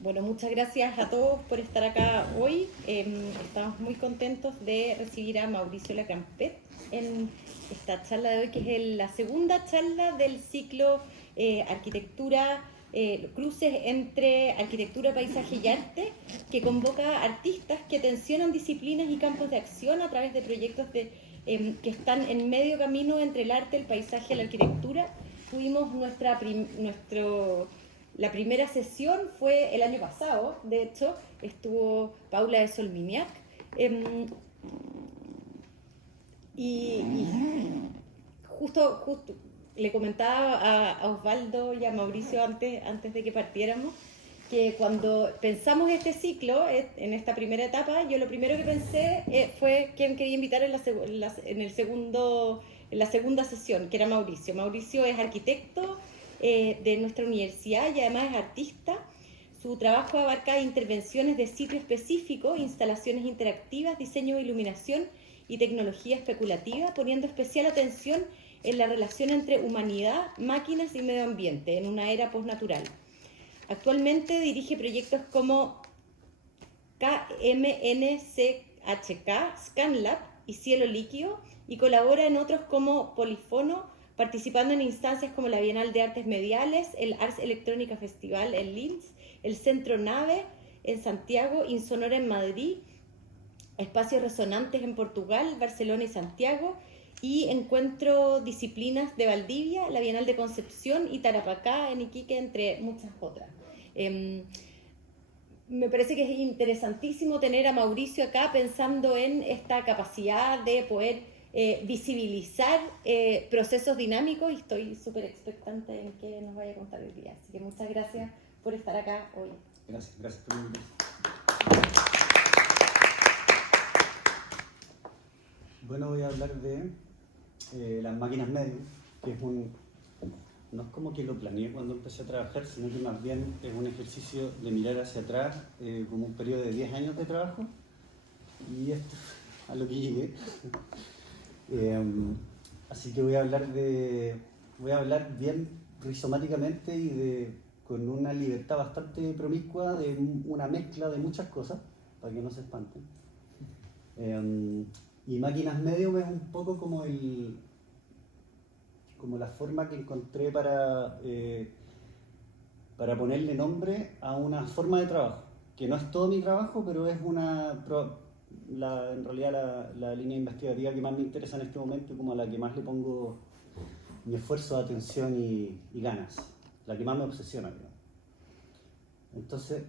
Bueno, muchas gracias a todos por estar acá hoy. Estamos muy contentos de recibir a Mauricio Lacampet en esta charla de hoy, que es la segunda charla del ciclo Arquitectura, cruces entre arquitectura, paisaje y arte, que convoca a artistas que tensionan disciplinas y campos de acción a través de proyectos que están en medio camino entre el arte, el paisaje y la arquitectura. Tuvimos la primera sesión fue el año pasado, de hecho, estuvo Paula de Solminiac. Y justo le comentaba a Osvaldo y a Mauricio antes de que partiéramos que cuando pensamos este ciclo, en esta primera etapa, yo lo primero que pensé fue quién quería invitar en la segunda sesión, que era Mauricio. Mauricio es arquitecto de nuestra universidad y además es artista. Su trabajo abarca intervenciones de sitio específico, instalaciones interactivas, diseño de iluminación y tecnología especulativa, poniendo especial atención en la relación entre humanidad, máquinas y medio ambiente en una era postnatural. Actualmente dirige proyectos como KMNCHK, ScanLab y Cielo Líquido, y colabora en otros como Polifono, participando en instancias como la Bienal de Artes Mediales, el Ars Electrónica Festival en Linz, el Centro Nave en Santiago, Insonora en Madrid, Espacios Resonantes en Portugal, Barcelona y Santiago, y Encuentro Disciplinas de Valdivia, la Bienal de Concepción y Tarapacá en Iquique, entre muchas otras. Me parece que es interesantísimo tener a Mauricio acá pensando en esta capacidad de poder visibilizar procesos dinámicos, y estoy súper expectante en qué nos vaya a contar hoy día. Así que muchas gracias por estar acá hoy. Gracias por la invitación. Bueno, voy a hablar de las máquinas medium, que es no es como que lo planeé cuando empecé a trabajar, sino que más bien es un ejercicio de mirar hacia atrás, como un periodo de 10 años de trabajo, y esto a lo que llegué. Así que voy a hablar bien rizomáticamente y con una libertad bastante promiscua de una mezcla de muchas cosas, para que no se espanten. Y máquinas medium es un poco como la forma que encontré para ponerle nombre a una forma de trabajo, que no es todo mi trabajo, pero es en realidad la línea investigativa que más me interesa en este momento, como a la que más le pongo mi esfuerzo, atención y ganas, la que más me obsesiona, digamos. Entonces,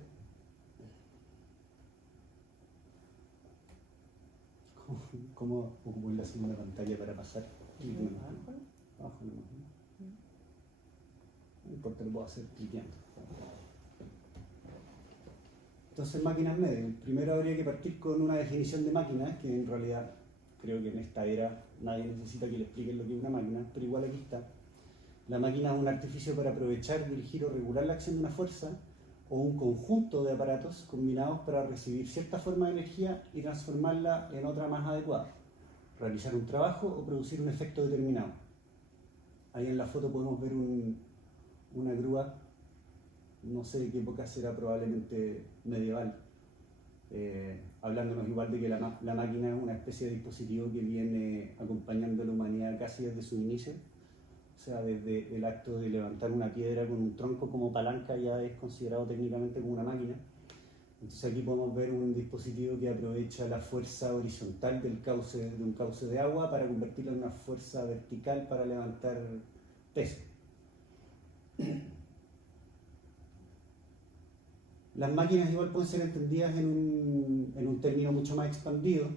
¿cómo ocupo la segunda pantalla para pasar? Abajo nomás, ¿no? No importa, lo puedo hacer cliqueando. Entonces, máquinas medium. Primero habría que partir con una definición de máquina, que en realidad creo que en esta era nadie necesita que le expliquen lo que es una máquina, pero igual aquí está. La máquina es un artificio para aprovechar, dirigir o regular la acción de una fuerza o un conjunto de aparatos combinados para recibir cierta forma de energía y transformarla en otra más adecuada, realizar un trabajo o producir un efecto determinado. Ahí en la foto podemos ver una grúa, no sé de qué época será, probablemente medieval, hablándonos igual de que la máquina es una especie de dispositivo que viene acompañando a la humanidad casi desde su inicio. O sea, desde el acto de levantar una piedra con un tronco como palanca ya es considerado técnicamente como una máquina. Entonces aquí podemos ver un dispositivo que aprovecha la fuerza horizontal de un cauce de agua para convertirlo en una fuerza vertical para levantar peso. Las máquinas igual pueden ser entendidas en un término mucho más expandido.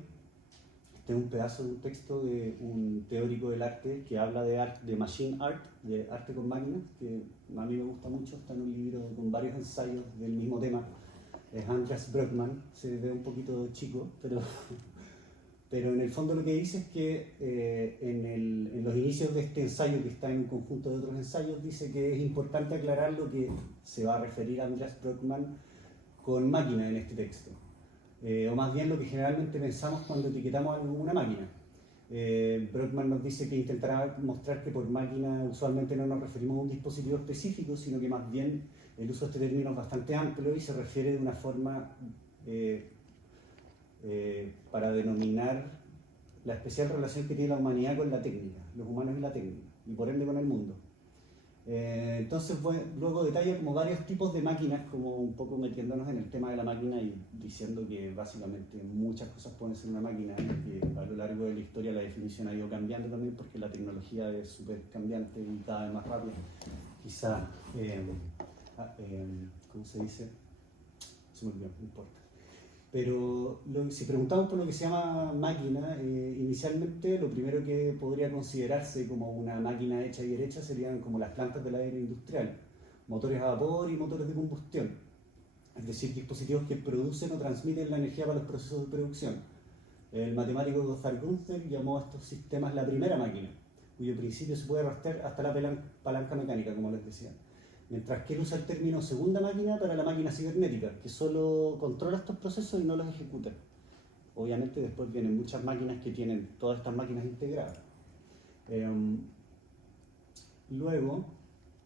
Este es un pedazo de un texto de un teórico del arte que habla de machine art, de arte con máquinas, que a mí me gusta mucho. Está en un libro con varios ensayos del mismo tema. Es Andreas Bregman, se ve un poquito chico, pero en el fondo lo que dice es que en los inicios de este ensayo, que está en un conjunto de otros ensayos, dice que es importante aclarar lo que se va a referir a Andreas Bregman con máquina en este texto. O más bien lo que generalmente pensamos cuando etiquetamos algo como una máquina. Brockman nos dice que intentará mostrar que por máquina usualmente no nos referimos a un dispositivo específico, sino que más bien el uso de este término es bastante amplio y se refiere de una forma para denominar la especial relación que tiene la humanidad con la técnica, los humanos y la técnica, y por ende con el mundo. Entonces luego detalla como varios tipos de máquinas, como un poco metiéndonos en el tema de la máquina y diciendo que básicamente muchas cosas pueden ser una máquina, que a lo largo de la historia la definición ha ido cambiando también porque la tecnología es súper cambiante y cada vez más rápida. Quizá, ¿cómo se dice? Se me olvidó, no importa. Pero si preguntamos por lo que se llama máquina, inicialmente lo primero que podría considerarse como una máquina hecha y derecha serían como las plantas del aire industrial, motores a vapor y motores de combustión, es decir, dispositivos que producen o transmiten la energía para los procesos de producción. El matemático Gotthard Gunther llamó a estos sistemas la primera máquina, cuyo principio se puede rastrear hasta la palanca mecánica, como les decía. Mientras que él usa el término segunda máquina para la máquina cibernética, que solo controla estos procesos y no los ejecuta. Obviamente después vienen muchas máquinas que tienen todas estas máquinas integradas. Luego,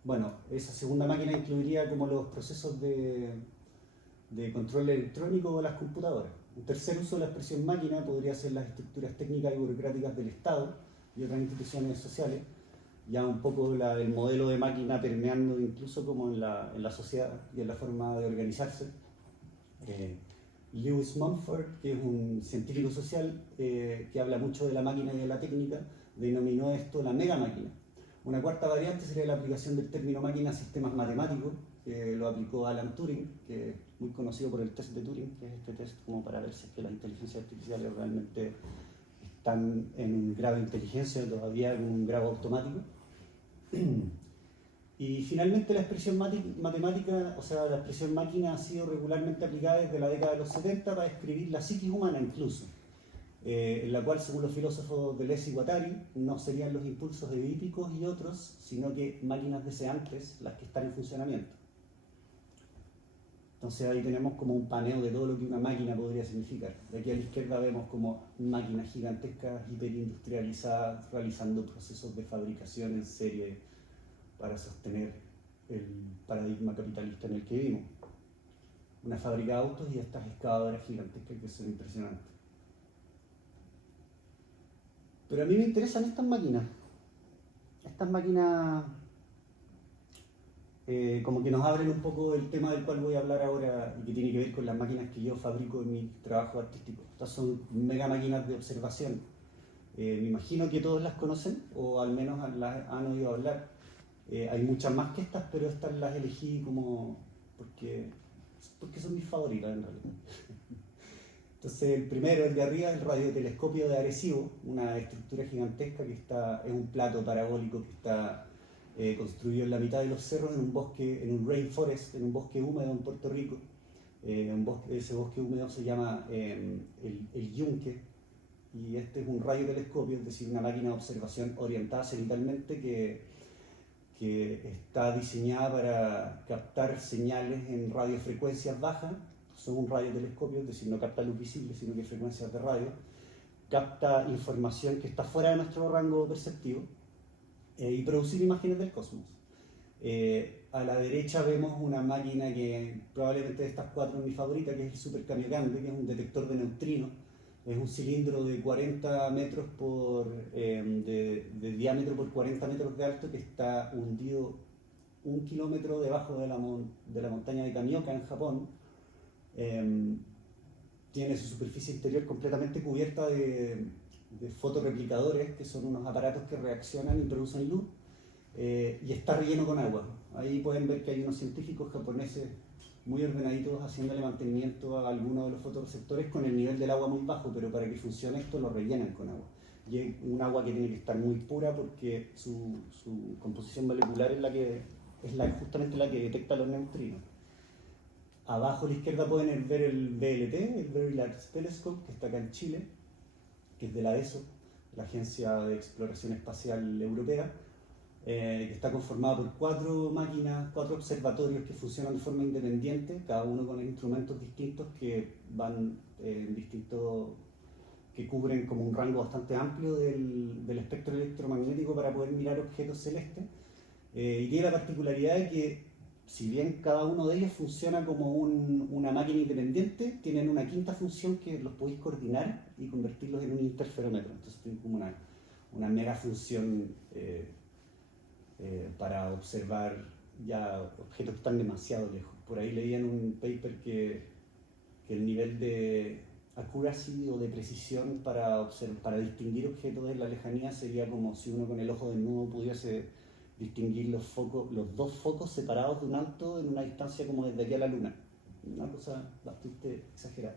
bueno, esa segunda máquina incluiría como los procesos de control electrónico o las computadoras. Un tercer uso de la expresión máquina podría ser las estructuras técnicas y burocráticas del Estado y otras instituciones sociales, ya un poco el modelo de máquina permeando incluso como en la sociedad y en la forma de organizarse. Lewis Mumford, que es un científico social que habla mucho de la máquina y de la técnica, denominó esto la mega máquina. Una cuarta variante sería la aplicación del término máquina a sistemas matemáticos, que lo aplicó Alan Turing, que es muy conocido por el test de Turing, que es este test como para ver si es que las inteligencias artificiales realmente están en un grado de inteligencia o todavía en un grado automático. Y finalmente la expresión matemática, o sea, la expresión máquina ha sido regularmente aplicada desde la década de los 70 para describir la psiquis humana incluso, en la cual, según los filósofos Deleuze y Guattari, no serían los impulsos edípicos y otros, sino que máquinas deseantes las que están en funcionamiento. Entonces ahí tenemos como un paneo de todo lo que una máquina podría significar. De aquí a la izquierda vemos como máquinas gigantescas, hiperindustrializadas, realizando procesos de fabricación en serie para sostener el paradigma capitalista en el que vivimos. Una fábrica de autos y estas excavadoras gigantescas que son impresionantes. Pero a mí me interesan estas máquinas. Estas máquinas como que nos abren un poco el tema del cual voy a hablar ahora y que tiene que ver con las máquinas que yo fabrico en mi trabajo artístico. Estas son mega máquinas de observación. Me imagino que todos las conocen o al menos las han oído hablar. Hay muchas más que estas, pero estas las elegí como porque son mis favoritas en realidad. Entonces el primero, el de arriba, el radiotelescopio de Arecibo, una estructura gigantesca que es un plato parabólico que está construido en la mitad de los cerros en un bosque, en un rainforest, en un bosque húmedo en Puerto Rico. Ese bosque húmedo se llama el Yunque, y este es un radiotelescopio, es decir, una máquina de observación orientada cenitalmente que está diseñada para captar señales en radiofrecuencias bajas. Son un radiotelescopio, es decir, no capta luz visible, sino que frecuencias de radio. Capta información que está fuera de nuestro rango perceptivo y producir imágenes del cosmos. A la derecha vemos una máquina que probablemente de estas cuatro es mi favorita, que es el Super Kamiokande, que es un detector de neutrinos. Es un cilindro de 40 metros de diámetro por 40 metros de alto que está hundido 1 kilómetro debajo de la montaña de Kamioka en Japón. Tiene su superficie interior completamente cubierta de fotorreplicadores, que son unos aparatos que reaccionan y producen luz, y está relleno con agua. Ahí pueden ver que hay unos científicos japoneses muy ordenaditos haciéndole mantenimiento a algunos de los fotorreceptores con el nivel del agua muy bajo, pero para que funcione esto lo rellenan con agua. Y es un agua que tiene que estar muy pura porque su composición molecular es justamente la que detecta los neutrinos. Abajo a la izquierda pueden ver el VLT, el Very Large Telescope, que está acá en Chile, que es de la ESO, la Agencia de Exploración Espacial Europea, que está conformado por 4 máquinas, 4 observatorios que funcionan de forma independiente, cada uno con instrumentos distintos que van que cubren como un rango bastante amplio del espectro electromagnético para poder mirar objetos celestes. Y tiene la particularidad de que, si bien cada uno de ellos funciona como una máquina independiente, tienen una quinta función que los podéis coordinar y convertirlos en un interferómetro. Entonces tienen como una mega función para observar ya objetos que están demasiado lejos. Por ahí leí en un paper que el nivel de accuracy o de precisión para distinguir objetos en la lejanía sería como si uno con el ojo desnudo pudiese distinguir los dos focos separados de un auto en una distancia como desde aquí a la luna. Una cosa bastante exagerada.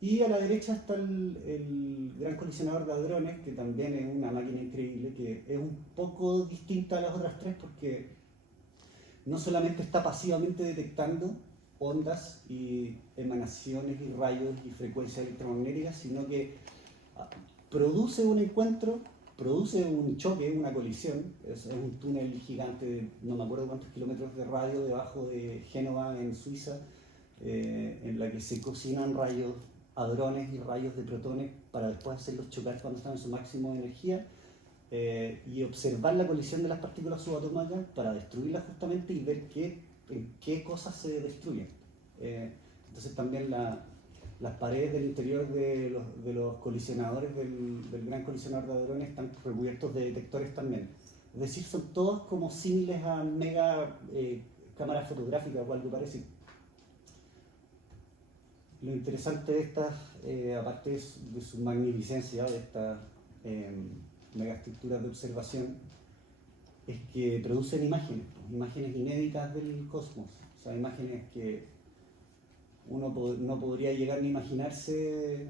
Y a la derecha está el Gran Colisionador de Hadrones, que también es una máquina increíble, que es un poco distinta a las otras tres porque no solamente está pasivamente detectando ondas y emanaciones y rayos y frecuencias electromagnéticas, sino que produce un encuentro, produce un choque, una colisión. Es un túnel gigante de no me acuerdo cuántos kilómetros de radio debajo de Génova, en Suiza, en la que se cocinan rayos hadrones y rayos de protones para después hacerlos chocar cuando están en su máximo de energía, y observar la colisión de las partículas subatómicas para destruirlas justamente y ver en qué cosas se destruyen. Entonces también las paredes del interior de los colisionadores del Gran Colisionador de Hadrones están recubiertos de detectores también. Es decir, son todos como similares a mega cámaras fotográficas o algo parecido. Lo interesante de estas, aparte de su magnificencia, de estas megaestructuras de observación, es que producen imágenes inéditas del cosmos. O sea, imágenes que uno no podría llegar ni a imaginarse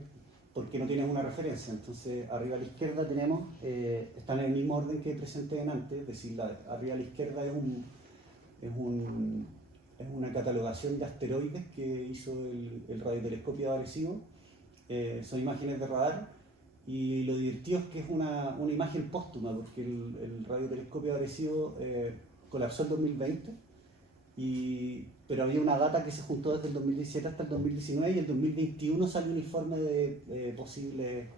porque no tienes una referencia. Entonces, arriba a la izquierda tenemos, están en el mismo orden que presenté antes, es decir, arriba a la izquierda es una catalogación de asteroides que hizo el radiotelescopio de Arecibo. Son imágenes de radar, y lo divertido es que es una imagen póstuma, porque el radiotelescopio de Arecibo colapsó en 2020, pero había una data que se juntó desde el 2017 hasta el 2019, y el 2021 salió un informe de posibles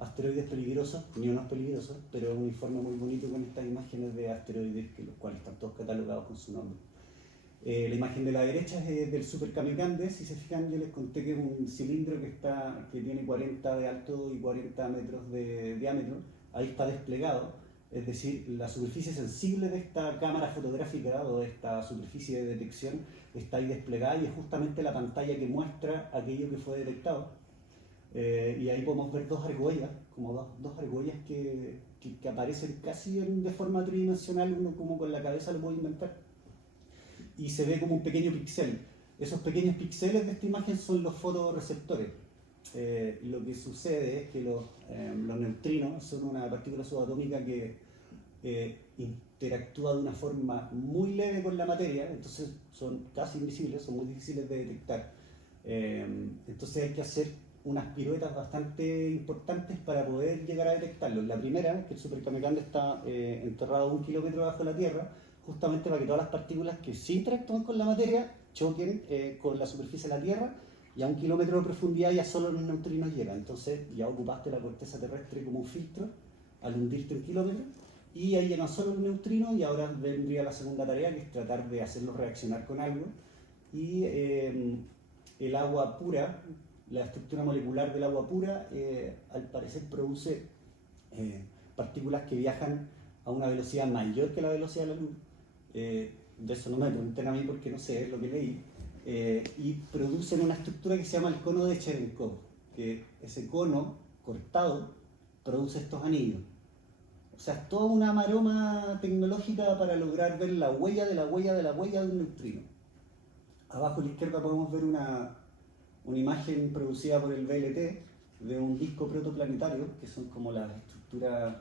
asteroides peligrosos, ni unos peligrosos, pero un informe muy bonito con estas imágenes de asteroides, los cuales están todos catalogados con su nombre. La imagen de la derecha es del Super Kamiokande. Si se fijan, yo les conté que es un cilindro que tiene 40 de alto y 40 metros de diámetro. Ahí está desplegado, es decir, la superficie sensible de esta cámara fotográfica o de esta superficie de detección está ahí desplegada, y es justamente la pantalla que muestra aquello que fue detectado. Y ahí podemos ver dos argollas, como dos argollas que aparecen casi de forma tridimensional. Uno como con la cabeza lo puede inventar, y se ve como un pequeño píxel. Esos pequeños píxeles de esta imagen son los fotorreceptores. Lo que sucede es que los neutrinos son una partícula subatómica que interactúa de una forma muy leve con la materia, entonces son casi invisibles, son muy difíciles de detectar. Entonces hay que hacer unas piruetas bastante importantes para poder llegar a detectarlos. La primera, que el Super Kamiokande está enterrado 1 kilómetro bajo la Tierra, justamente para que todas las partículas que sí interactúan con la materia choquen con la superficie de la Tierra, y a 1 kilómetro de profundidad ya solo los neutrinos llegan. Entonces ya ocupaste la corteza terrestre como un filtro al hundirte 1 kilómetro, y ahí llegan solo los neutrinos, y ahora vendría la segunda tarea, que es tratar de hacerlos reaccionar con algo. Y el agua pura, la estructura molecular del agua pura, al parecer produce partículas que viajan a una velocidad mayor que la velocidad de la luz. De eso no me pregunten a mí porque no sé, es lo que leí. Y producen una estructura que se llama el cono de Cherenkov, que ese cono cortado produce estos anillos. O sea, es toda una maroma tecnológica para lograr ver la huella de la huella de la huella de un neutrino. Abajo a la izquierda podemos ver una imagen producida por el VLT de un disco protoplanetario, que son como las estructuras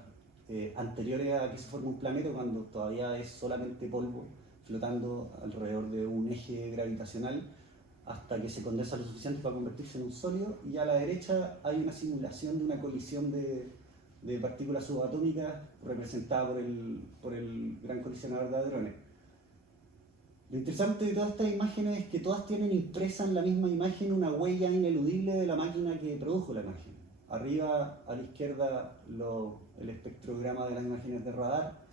anteriores a que se forme un planeta, cuando todavía es solamente polvo flotando alrededor de un eje gravitacional, hasta que se condensa lo suficiente para convertirse en un sólido. Y a la derecha hay una simulación de una colisión de partículas subatómicas representada por el Gran Colisionador de Hadrones. Lo interesante de todas estas imágenes es que todas tienen impresa en la misma imagen una huella ineludible de la máquina que produjo la imagen. arriba a la izquierda el espectrograma de las imágenes de radar,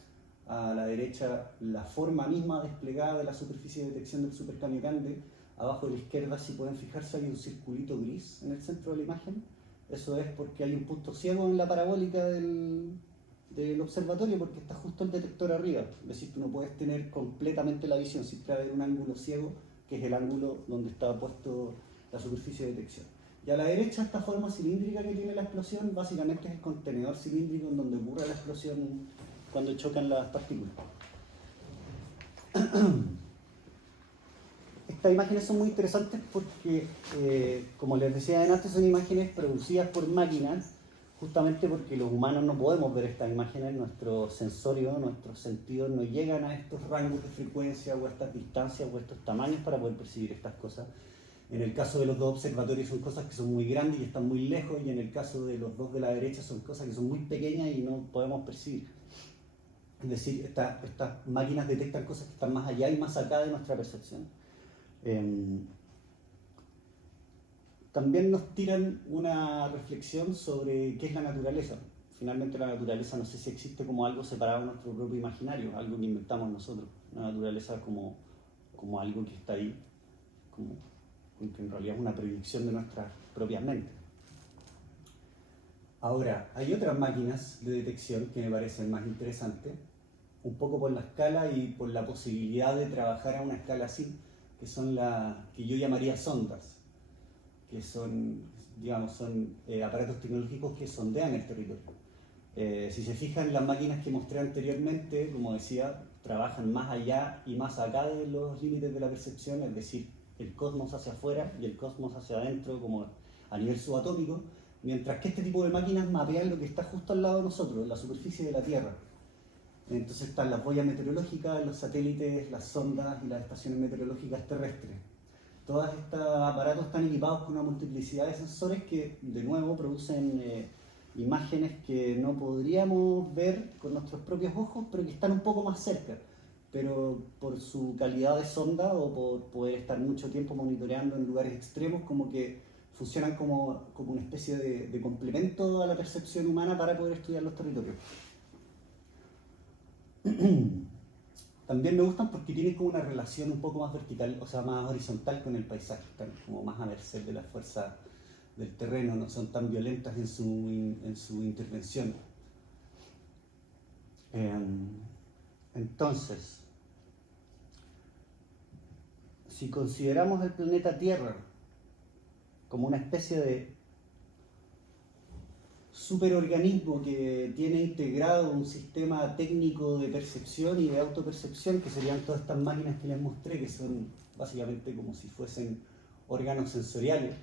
a la derecha la forma misma desplegada de la superficie de detección del Super Kamiokande, abajo a la izquierda, si pueden fijarse, hay un circulito gris en el centro de la imagen. Eso es porque hay un punto ciego en la parabólica del observatorio, porque está justo el detector arriba. Es decir, tú no puedes tener completamente la visión, siempre va a haber un ángulo ciego, que es el ángulo donde está puesto la superficie de detección. Y a la derecha, esta forma cilíndrica que tiene la explosión, básicamente es el contenedor cilíndrico en donde ocurre la explosión cuando chocan las partículas. Estas imágenes son muy interesantes porque, como les decía antes, son imágenes producidas por máquinas, justamente porque los humanos no podemos ver estas imágenes, nuestros sensorios, nuestros sentidos no llegan a estos rangos de frecuencia o a estas distancias o a estos tamaños para poder percibir estas cosas. En el caso de los dos observatorios son cosas que son muy grandes y están muy lejos, y en el caso de los dos de la derecha son cosas que son muy pequeñas y no podemos percibir. Es decir, estas máquinas detectan cosas que están más allá y más acá de nuestra percepción. También nos tiran una reflexión sobre qué es la naturaleza. Finalmente la naturaleza no sé si existe como algo separado de nuestro propio imaginario, algo que inventamos nosotros. La naturaleza como algo que está ahí, que en realidad es una proyección de nuestras propias mentes. Ahora, hay otras máquinas de detección que me parecen más interesantes, un poco por la escala y por la posibilidad de trabajar a una escala así, que son las que yo llamaría sondas, que son, digamos, aparatos tecnológicos que sondean el territorio. Si se fijan, las máquinas que mostré anteriormente, como decía, trabajan más allá y más acá de los límites de la percepción, es decir, el cosmos hacia afuera y el cosmos hacia adentro, como a nivel subatómico, mientras que este tipo de máquinas mapean lo que está justo al lado de nosotros, en la superficie de la Tierra. Entonces están las boyas meteorológicas, los satélites, las sondas y las estaciones meteorológicas terrestres. Todos estos aparatos están equipados con una multiplicidad de sensores que, de nuevo, producen imágenes que no podríamos ver con nuestros propios ojos, pero que están un poco más cerca. Pero por su calidad de sonda o por poder estar mucho tiempo monitoreando en lugares extremos, como que funcionan como una especie de complemento a la percepción humana para poder estudiar los territorios. También me gustan porque tienen como una relación un poco más vertical, o sea, más horizontal con el paisaje, están como más a merced de la fuerza del terreno, no son tan violentas en su intervención. Entonces, si consideramos el planeta Tierra como una especie de superorganismo que tiene integrado un sistema técnico de percepción y de autopercepción, que serían todas estas máquinas que les mostré, que son básicamente como si fuesen órganos sensoriales,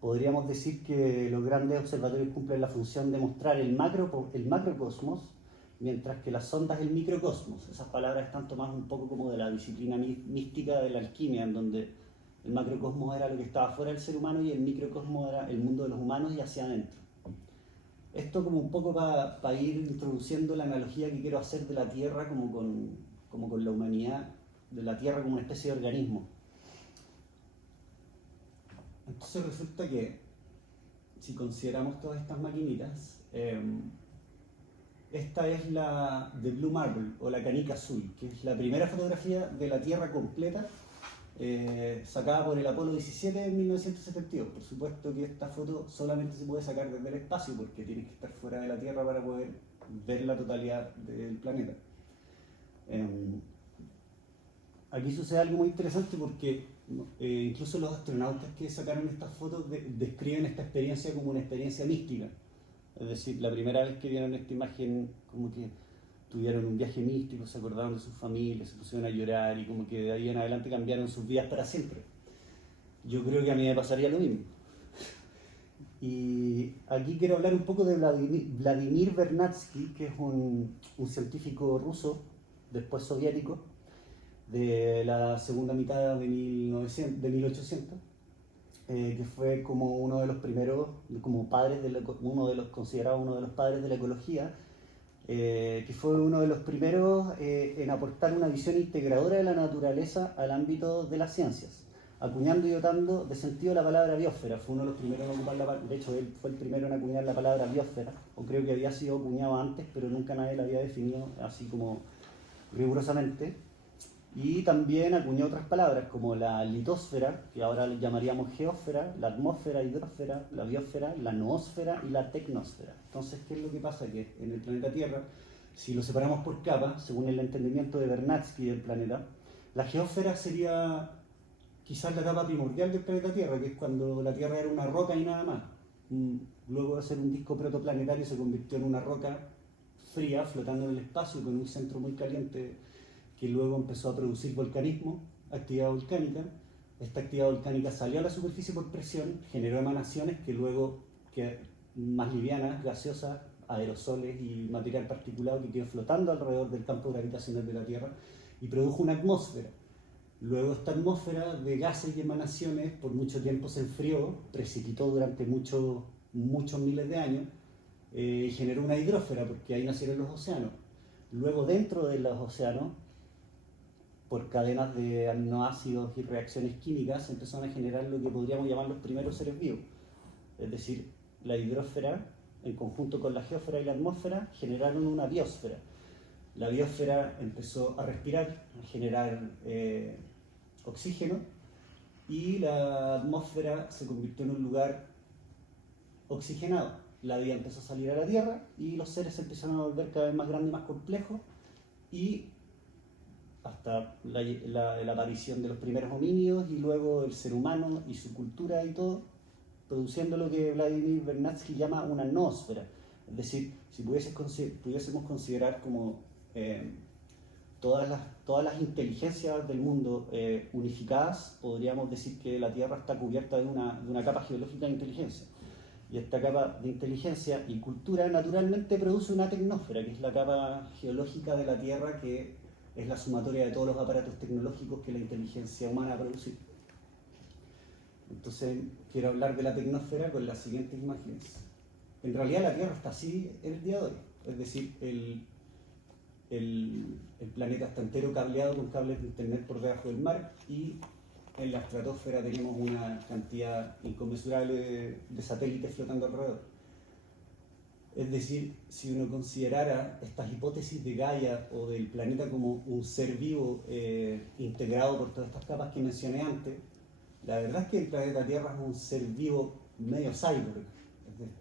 podríamos decir que los grandes observatorios cumplen la función de mostrar el macrocosmos, mientras que las sondas el microcosmos. Esas palabras están tomadas un poco como de la disciplina mística de la alquimia, en donde el macrocosmos era lo que estaba fuera del ser humano y el microcosmos era el mundo de los humanos y hacia adentro. Esto como un poco para ir introduciendo la analogía que quiero hacer de la Tierra como con la humanidad, de la Tierra como una especie de organismo. Entonces resulta que, si consideramos todas estas maquinitas, esta es la The Blue Marble, o la canica azul, que es la primera fotografía de la Tierra completa, sacada por el Apolo 17 en 1972. Por supuesto que esta foto solamente se puede sacar desde el espacio, porque tienes que estar fuera de la Tierra para poder ver la totalidad del planeta. Aquí sucede algo muy interesante porque incluso los astronautas que sacaron estas fotos describen esta experiencia como una experiencia mística. Es decir, la primera vez que vieron esta imagen, como que tuvieron un viaje místico, se acordaron de sus familias, se pusieron a llorar y como que de ahí en adelante cambiaron sus vidas para siempre. Yo creo que a mí me pasaría lo mismo. Y aquí quiero hablar un poco de Vladimir Vernadsky, que es un científico ruso, después soviético, de la segunda mitad de 1800, que fue como uno de los primeros, como considerado uno de los padres de la ecología, que fue uno de los primeros en aportar una visión integradora de la naturaleza al ámbito de las ciencias. acuñando y dotando de sentido la palabra biosfera. Fue uno de los primeros en ocupar de hecho él fue el primero en acuñar la palabra biosfera, o creo que había sido acuñado antes, pero nunca nadie la había definido así como rigurosamente. Y también acuñó otras palabras como la litosfera, que ahora le llamaríamos geósfera, la atmósfera, hidrósfera, la biosfera, la noósfera y la tecnosfera. Entonces, ¿qué es lo que pasa? Que en el planeta Tierra, si lo separamos por capas, según el entendimiento de Vernadsky del planeta, la geósfera sería quizás la capa primordial del planeta Tierra, que es cuando la Tierra era una roca y nada más. Luego de ser un disco protoplanetario se convirtió en una roca fría, flotando en el espacio, con un centro muy caliente, que luego empezó a producir volcanismo, actividad volcánica. Esta actividad volcánica salió a la superficie por presión, generó emanaciones que luego, más livianas, gaseosas, aerosoles y material particulado que quedó flotando alrededor del campo gravitacional de la Tierra y produjo una atmósfera. Luego esta atmósfera de gases y emanaciones por mucho tiempo se enfrió, precipitó durante muchos miles de años y generó una hidrósfera, porque ahí nacieron los océanos. Luego dentro de los océanos, por cadenas de aminoácidos y reacciones químicas, se empezaron a generar lo que podríamos llamar los primeros seres vivos. Es decir, la hidrósfera, en conjunto con la geósfera y la atmósfera, generaron una biosfera. La biosfera empezó a respirar, a generar oxígeno, y la atmósfera se convirtió en un lugar oxigenado. La vida empezó a salir a la Tierra y los seres se empezaron a volver cada vez más grandes y más complejos, y hasta la aparición de los primeros homínidos y luego el ser humano y su cultura y todo, produciendo lo que Vladimir Vernadsky llama una noósfera. Es decir, si pudiésemos considerar como todas las inteligencias del mundo unificadas, podríamos decir que la Tierra está cubierta de una capa geológica de inteligencia. Y esta capa de inteligencia y cultura naturalmente produce una tecnósfera, que es la capa geológica de la Tierra, que es la sumatoria de todos los aparatos tecnológicos que la inteligencia humana ha producido. Entonces, quiero hablar de la tecnosfera con las siguientes imágenes. En realidad la Tierra está así el día de hoy, es decir, el planeta está entero cableado con cables de internet por debajo del mar, y en la estratosfera tenemos una cantidad inconmensurable de satélites flotando alrededor. Es decir, si uno considerara estas hipótesis de Gaia o del planeta como un ser vivo integrado por todas estas capas que mencioné antes, la verdad es que el planeta Tierra es un ser vivo medio cyborg,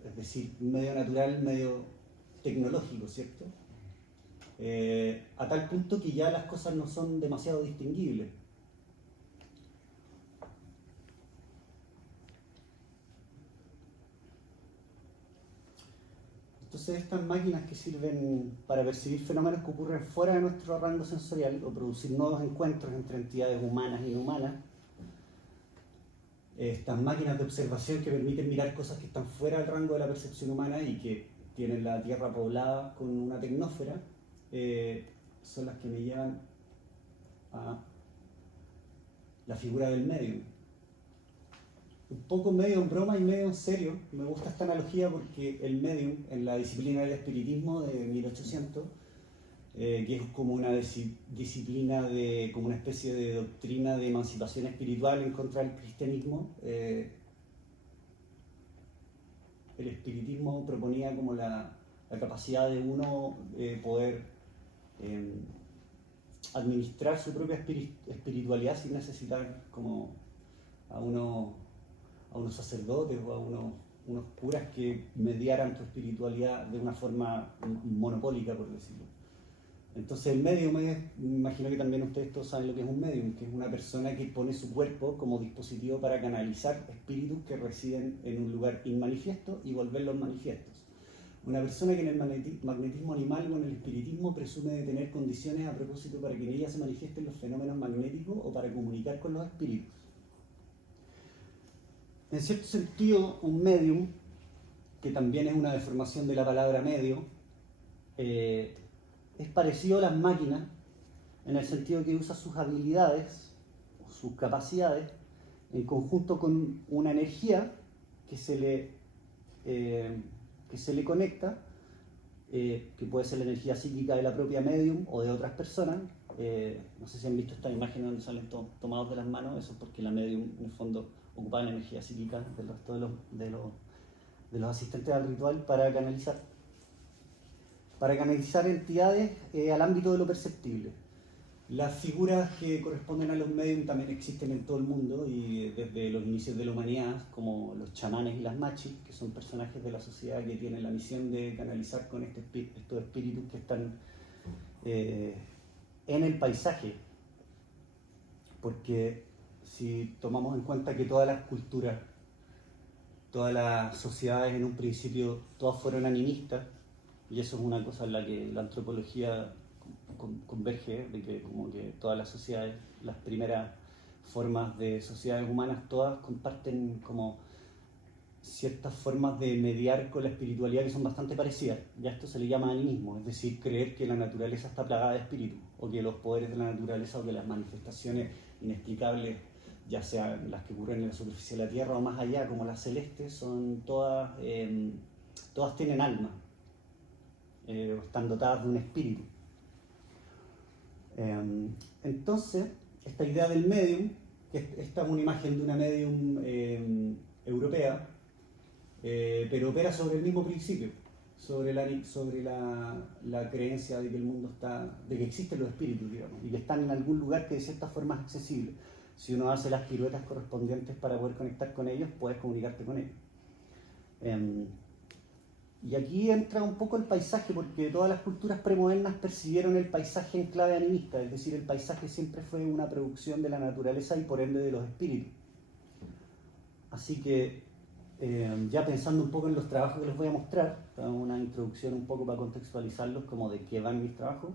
es decir, medio natural, medio tecnológico, ¿cierto? A tal punto que ya las cosas no son demasiado distinguibles. Entonces, estas máquinas que sirven para percibir fenómenos que ocurren fuera de nuestro rango sensorial o producir nuevos encuentros entre entidades humanas y no humanas, estas máquinas de observación que permiten mirar cosas que están fuera del rango de la percepción humana y que tienen la Tierra poblada con una tecnósfera, son las que me llevan a la figura del medium. Un poco medio en broma y medio en serio, me gusta esta analogía porque el medium, en la disciplina del espiritismo de 1800, que es como una disciplina como una especie de doctrina de emancipación espiritual en contra del cristianismo, el espiritismo proponía como la capacidad de uno poder administrar su propia espiritualidad sin necesitar como a unos sacerdotes o a unos curas que mediaran tu espiritualidad de una forma monopólica, por decirlo. Entonces el medium me imagino que también ustedes todos saben lo que es un medium, que es una persona que pone su cuerpo como dispositivo para canalizar espíritus que residen en un lugar inmanifiesto y volverlos manifiestos. Una persona que en el magnetismo animal o en el espiritismo presume de tener condiciones a propósito para que en ella se manifiesten los fenómenos magnéticos o para comunicar con los espíritus. En cierto sentido, un medium, que también es una deformación de la palabra medio, es parecido a las máquinas en el sentido que usa sus habilidades o sus capacidades en conjunto con una energía que se le conecta, que puede ser la energía psíquica de la propia medium o de otras personas, no sé si han visto estas imágenes donde salen tomados de las manos, eso es porque la medium en el fondo ocupaba la energía psíquica del resto de los asistentes al ritual para canalizar entidades al ámbito de lo perceptible. Las figuras que corresponden a los medium también existen en todo el mundo y desde los inicios de la humanidad, como los chamanes y las machis, que son personajes de la sociedad que tienen la misión de canalizar con estos espíritus que están en el paisaje. Porque si tomamos en cuenta que todas las culturas, todas las sociedades en un principio, todas fueron animistas, y eso es una cosa en la que la antropología converge, de que como que todas las sociedades, las primeras formas de sociedades humanas, todas comparten como ciertas formas de mediar con la espiritualidad que son bastante parecidas. Ya esto se le llama animismo, es decir, creer que la naturaleza está plagada de espíritus, o que los poderes de la naturaleza, o que las manifestaciones inexplicables, ya sean las que ocurren en la superficie de la Tierra o más allá, como las celestes, son todas tienen alma, están dotadas de un espíritu. Entonces, esta idea del medium, que esta es una imagen de una medium europea, pero opera sobre el mismo principio, sobre la creencia de que el mundo de que existen los espíritus, digamos, y que están en algún lugar que de cierta forma es accesible. Si uno hace las piruetas correspondientes para poder conectar con ellos, puedes comunicarte con ellos. Y aquí entra un poco el paisaje, porque todas las culturas premodernas percibieron el paisaje en clave animista, es decir, el paisaje siempre fue una producción de la naturaleza y por ende de los espíritus. Así que, ya pensando un poco en los trabajos que les voy a mostrar, una introducción un poco para contextualizarlos, como de qué van mis trabajos,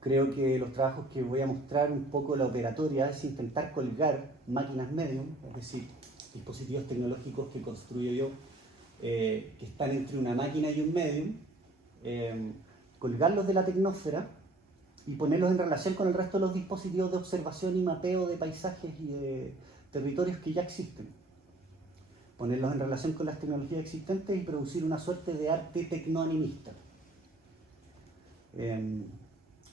creo que los trabajos que voy a mostrar un poco la operatoria es intentar colgar máquinas medium, es decir, dispositivos tecnológicos que construyo yo, que están entre una máquina y un medium, colgarlos de la tecnósfera y ponerlos en relación con el resto de los dispositivos de observación y mapeo de paisajes y de territorios que ya existen. Ponerlos en relación con las tecnologías existentes y producir una suerte de arte tecnoanimista.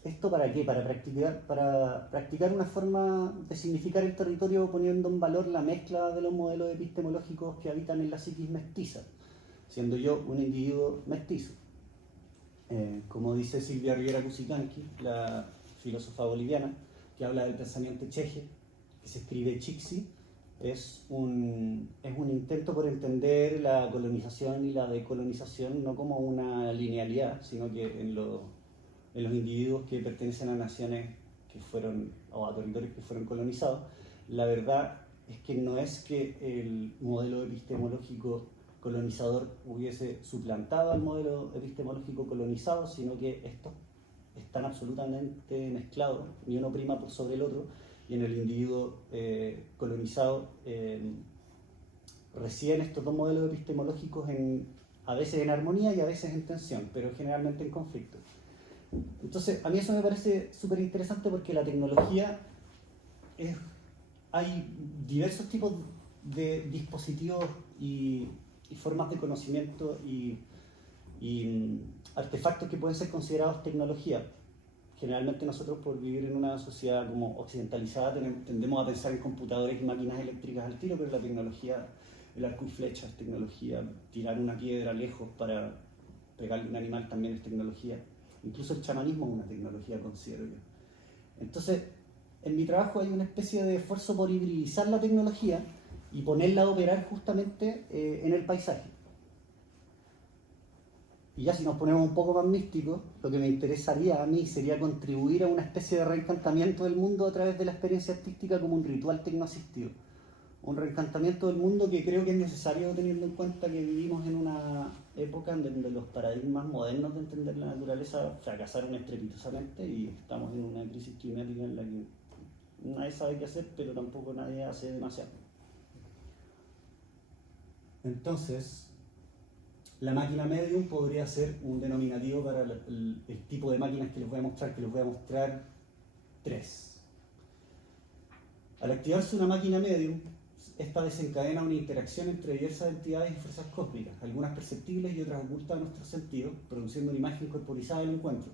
¿Esto para qué? Para practicar una forma de significar el territorio poniendo en valor la mezcla de los modelos epistemológicos que habitan en la psiquis mestiza, siendo yo un individuo mestizo. Como dice Silvia Rivera Cusicanqui, la filósofa boliviana, que habla del pensamiento cheje, que se escribe chixi, es un intento por entender la colonización y la decolonización no como una linealidad, sino que en los individuos que pertenecen a naciones que fueron, o a territorios que fueron colonizados, la verdad es que no es que el modelo epistemológico colonizador hubiese suplantado al modelo epistemológico colonizado, sino que estos están absolutamente mezclados, y uno prima por sobre el otro, y en el individuo colonizado residen estos dos modelos epistemológicos a veces en armonía y a veces en tensión, pero generalmente en conflicto. Entonces, a mí eso me parece súper interesante porque la tecnología hay diversos tipos de dispositivos y formas de conocimiento y artefactos que pueden ser considerados tecnología. Generalmente nosotros, por vivir en una sociedad como occidentalizada, tendemos a pensar en computadores y máquinas eléctricas al tiro, pero la tecnología, el arco y flecha es tecnología, tirar una piedra lejos para pegarle a un animal también es tecnología. Incluso el chamanismo es una tecnología, considero yo. Entonces, en mi trabajo hay una especie de esfuerzo por hibridizar la tecnología y ponerla a operar justamente en el paisaje. Y ya si nos ponemos un poco más místicos, lo que me interesaría a mí sería contribuir a una especie de reencantamiento del mundo a través de la experiencia artística como un ritual tecnoasistido. Un reencantamiento del mundo que creo que es necesario teniendo en cuenta que vivimos en una época en donde los paradigmas modernos de entender la naturaleza fracasaron estrepitosamente y estamos en una crisis climática en la que nadie sabe qué hacer, pero tampoco nadie hace demasiado. Entonces, la máquina medium podría ser un denominativo para el tipo de máquinas que les voy a mostrar, tres. Al activarse una máquina medium, esta desencadena una interacción entre diversas entidades y fuerzas cósmicas, algunas perceptibles y otras ocultas a nuestros sentidos, produciendo una imagen corporizada del encuentro.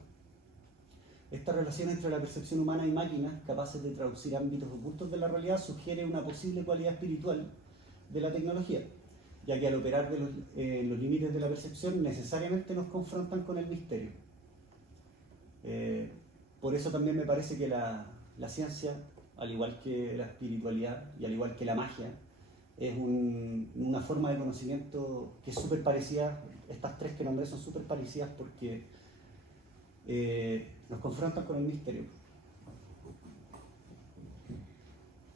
Esta relación entre la percepción humana y máquinas, capaces de traducir ámbitos ocultos de la realidad, sugiere una posible cualidad espiritual de la tecnología, ya que al operar los límites de la percepción necesariamente nos confrontan con el misterio. Por eso también me parece que la ciencia, al igual que la espiritualidad y al igual que la magia, es una forma de conocimiento que es súper parecida. Estas tres que nombré son súper parecidas porque nos confrontan con el misterio.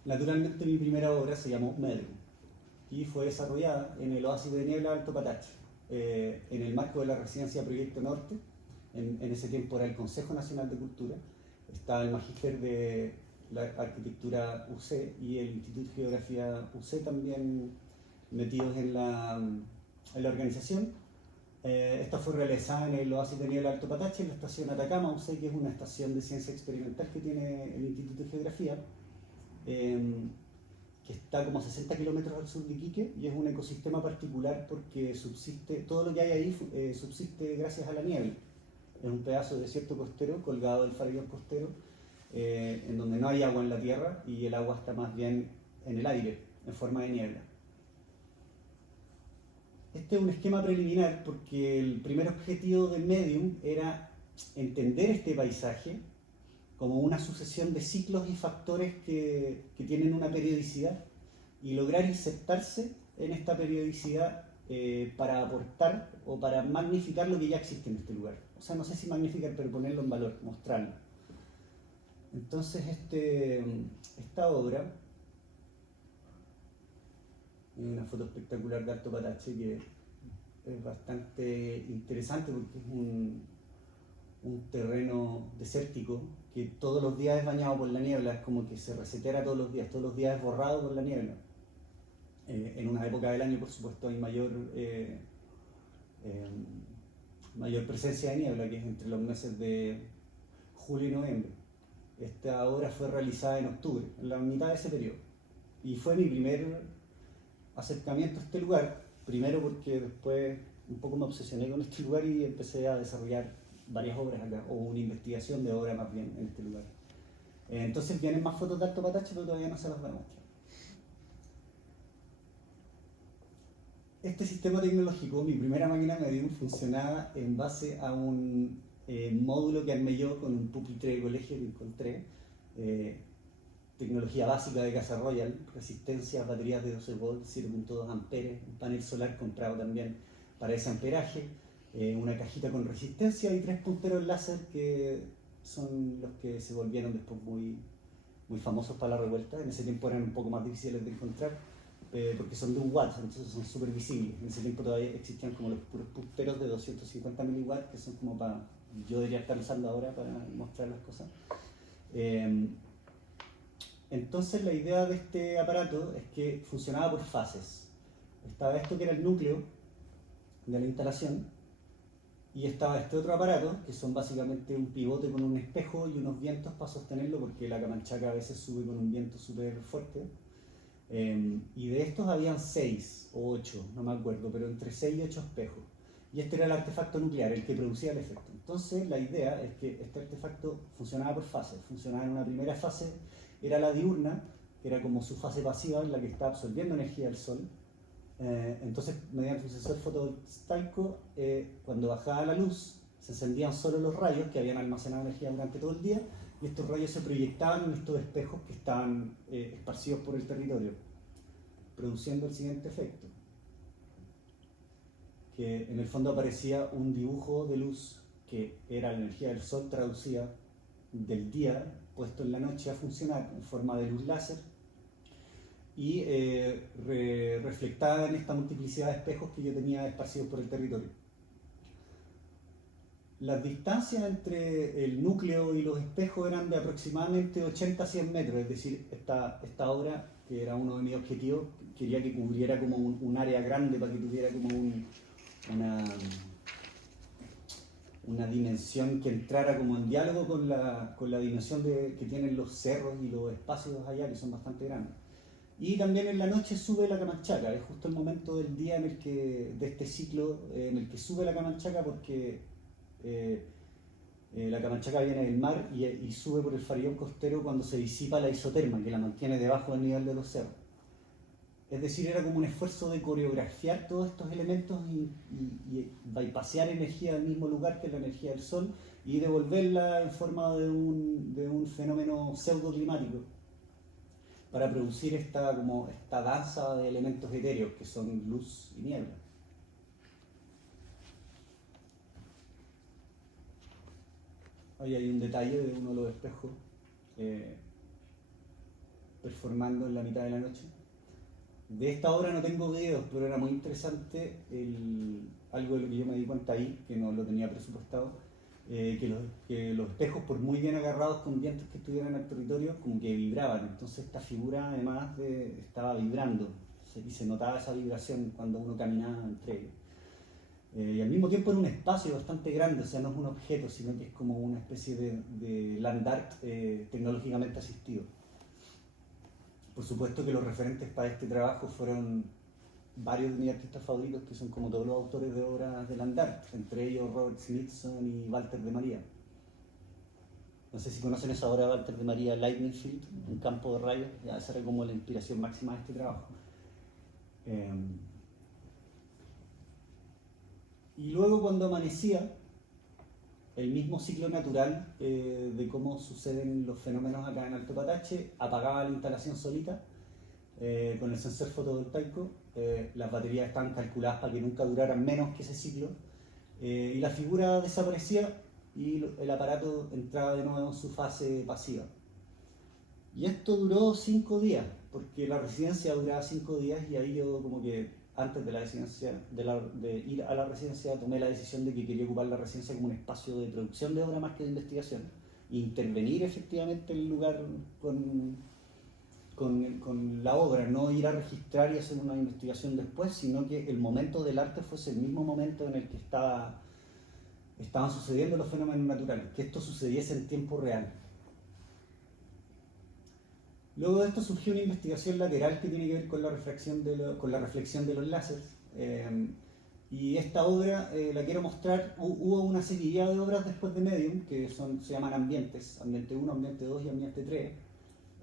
Naturalmente mi primera obra se llamó Medium y fue desarrollada en el oasis de niebla de Alto Patache, en el marco de la residencia Proyecto Norte. En ese tiempo era el Consejo Nacional de Cultura, estaba el Magíster de la Arquitectura UC y el Instituto de Geografía UC también metidos en la organización. Esta fue realizada en el oasis de niebla de Alto Patache, en la estación Atacama UC, que es una estación de ciencia experimental que tiene el Instituto de Geografía, que está como a 60 kilómetros al sur de Iquique, y es un ecosistema particular porque subsiste, todo lo que hay ahí subsiste gracias a la niebla. Es un pedazo de desierto costero colgado del farallón costero, en donde no hay agua en la tierra y el agua está más bien en el aire, en forma de niebla. Este es un esquema preliminar porque el primer objetivo del Medium era entender este paisaje como una sucesión de ciclos y factores que tienen una periodicidad y lograr insertarse en esta periodicidad para aportar o para magnificar lo que ya existe en este lugar. O sea, no sé si magnificar, pero ponerlo en valor, mostrarlo. Entonces, esta obra es una foto espectacular de Alto Patache que es bastante interesante porque es un terreno desértico que todos los días es bañado por la niebla, es como que se resetera todos los días es borrado por la niebla. En una época del año, por supuesto, hay mayor presencia de niebla, que es entre los meses de julio y noviembre. Esta obra fue realizada en octubre, en la mitad de ese periodo, y fue mi primer acercamiento a este lugar, primero porque después un poco me obsesioné con este lugar y empecé a desarrollar varias obras acá, o una investigación de obra más bien en este lugar. Entonces vienen más fotos de Alto Patache, pero todavía no se las voy a mostrar. Este sistema tecnológico, mi primera máquina Medium, funcionaba en base a un módulo que armé yo con un pupitre de colegio que encontré, tecnología básica de Casa Royal, resistencia, baterías de 12 volts, 7.2 amperes, un panel solar comprado también para ese amperaje, una cajita con resistencia y 3 punteros láser que son los que se volvieron después muy, muy famosos para la revuelta. En ese tiempo eran un poco más difíciles de encontrar porque son de 1 watt, entonces son súper visibles. En ese tiempo todavía existían como los puros punteros de 250 miliwatts, que son como para, yo debería estar usando ahora para mostrar las cosas. Entonces la idea de este aparato es que funcionaba por fases. Estaba esto que era el núcleo de la instalación y estaba este otro aparato que son básicamente un pivote con un espejo y unos vientos para sostenerlo porque la camanchaca a veces sube con un viento súper fuerte. Y de estos habían 6 o 8, no me acuerdo, pero entre 6 y 8 espejos. Y este era el artefacto nuclear, el que producía el efecto. Entonces la idea es que este artefacto funcionaba por fases. Funcionaba en una primera fase, era la diurna, que era como su fase pasiva en la que está absorbiendo energía del sol. Entonces, mediante un sensor fotovoltaico, cuando bajaba la luz, se encendían solo los rayos que habían almacenado energía durante todo el día, y estos rayos se proyectaban en estos espejos que estaban esparcidos por el territorio, produciendo el siguiente efecto, que en el fondo aparecía un dibujo de luz que era la energía del sol traducida del día puesto en la noche a funcionar en forma de luz láser y reflectada en esta multiplicidad de espejos que yo tenía esparcidos por el territorio. Las distancias entre el núcleo y los espejos eran de aproximadamente 80 a 100 metros, es decir, esta obra, que era uno de mis objetivos, quería que cubriera como un área grande para que tuviera como una dimensión que entrara como en diálogo con la dimensión que tienen los cerros y los espacios allá, que son bastante grandes. Y también en la noche sube la Camanchaca, es justo el momento del día de este ciclo en el que sube la Camanchaca porque La Camanchaca viene del mar y sube por el farallón costero cuando se disipa la isoterma, que la mantiene debajo del nivel de los cerros. Es decir, era como un esfuerzo de coreografiar todos estos elementos y bypassear energía del mismo lugar, que es la energía del sol, y devolverla en forma de un fenómeno pseudoclimático, para producir esta danza de elementos etéreos que son luz y niebla. Ahí hay un detalle de uno de los espejos performando en la mitad de la noche. De esta obra no tengo videos, pero era muy interesante algo de lo que yo me di cuenta ahí, que no lo tenía presupuestado, que los espejos, por muy bien agarrados con dientes que estuvieran al territorio, como que vibraban. Entonces esta figura además estaba vibrando, y se notaba esa vibración cuando uno caminaba entre ellos. Y al mismo tiempo era un espacio bastante grande, o sea, no es un objeto, sino que es como una especie de land art tecnológicamente asistido. Por supuesto que los referentes para este trabajo fueron varios de mis artistas favoritos, que son como todos los autores de obras de land art, entre ellos Robert Smithson y Walter de María. No sé si conocen esa obra de Walter de María, Lightning Field, un campo de rayos. Ya esa era como la inspiración máxima de este trabajo. Y luego, cuando amanecía, el mismo ciclo natural de cómo suceden los fenómenos acá en Alto Patache, apagaba la instalación solita con el sensor fotovoltaico. Las baterías estaban calculadas para que nunca duraran menos que ese ciclo, y la figura desaparecía y el aparato entraba de nuevo en su fase pasiva. Y esto duró 5 días, porque la residencia duraba 5 días, y ahí yo, como que antes de la residencia, de ir a la residencia, tomé la decisión de que quería ocupar la residencia como un espacio de producción de obra más que de investigación, e intervenir efectivamente en el lugar con la obra, no ir a registrar y hacer una investigación después, sino que el momento del arte fuese el mismo momento en el que estaban sucediendo los fenómenos naturales, que esto sucediese en tiempo real. Luego de esto surgió una investigación lateral que tiene que ver con la reflexión de los láseres, y esta obra la quiero mostrar. Hubo una serie de obras después de Medium, que se llaman ambientes, ambiente 1, ambiente 2 y ambiente 3,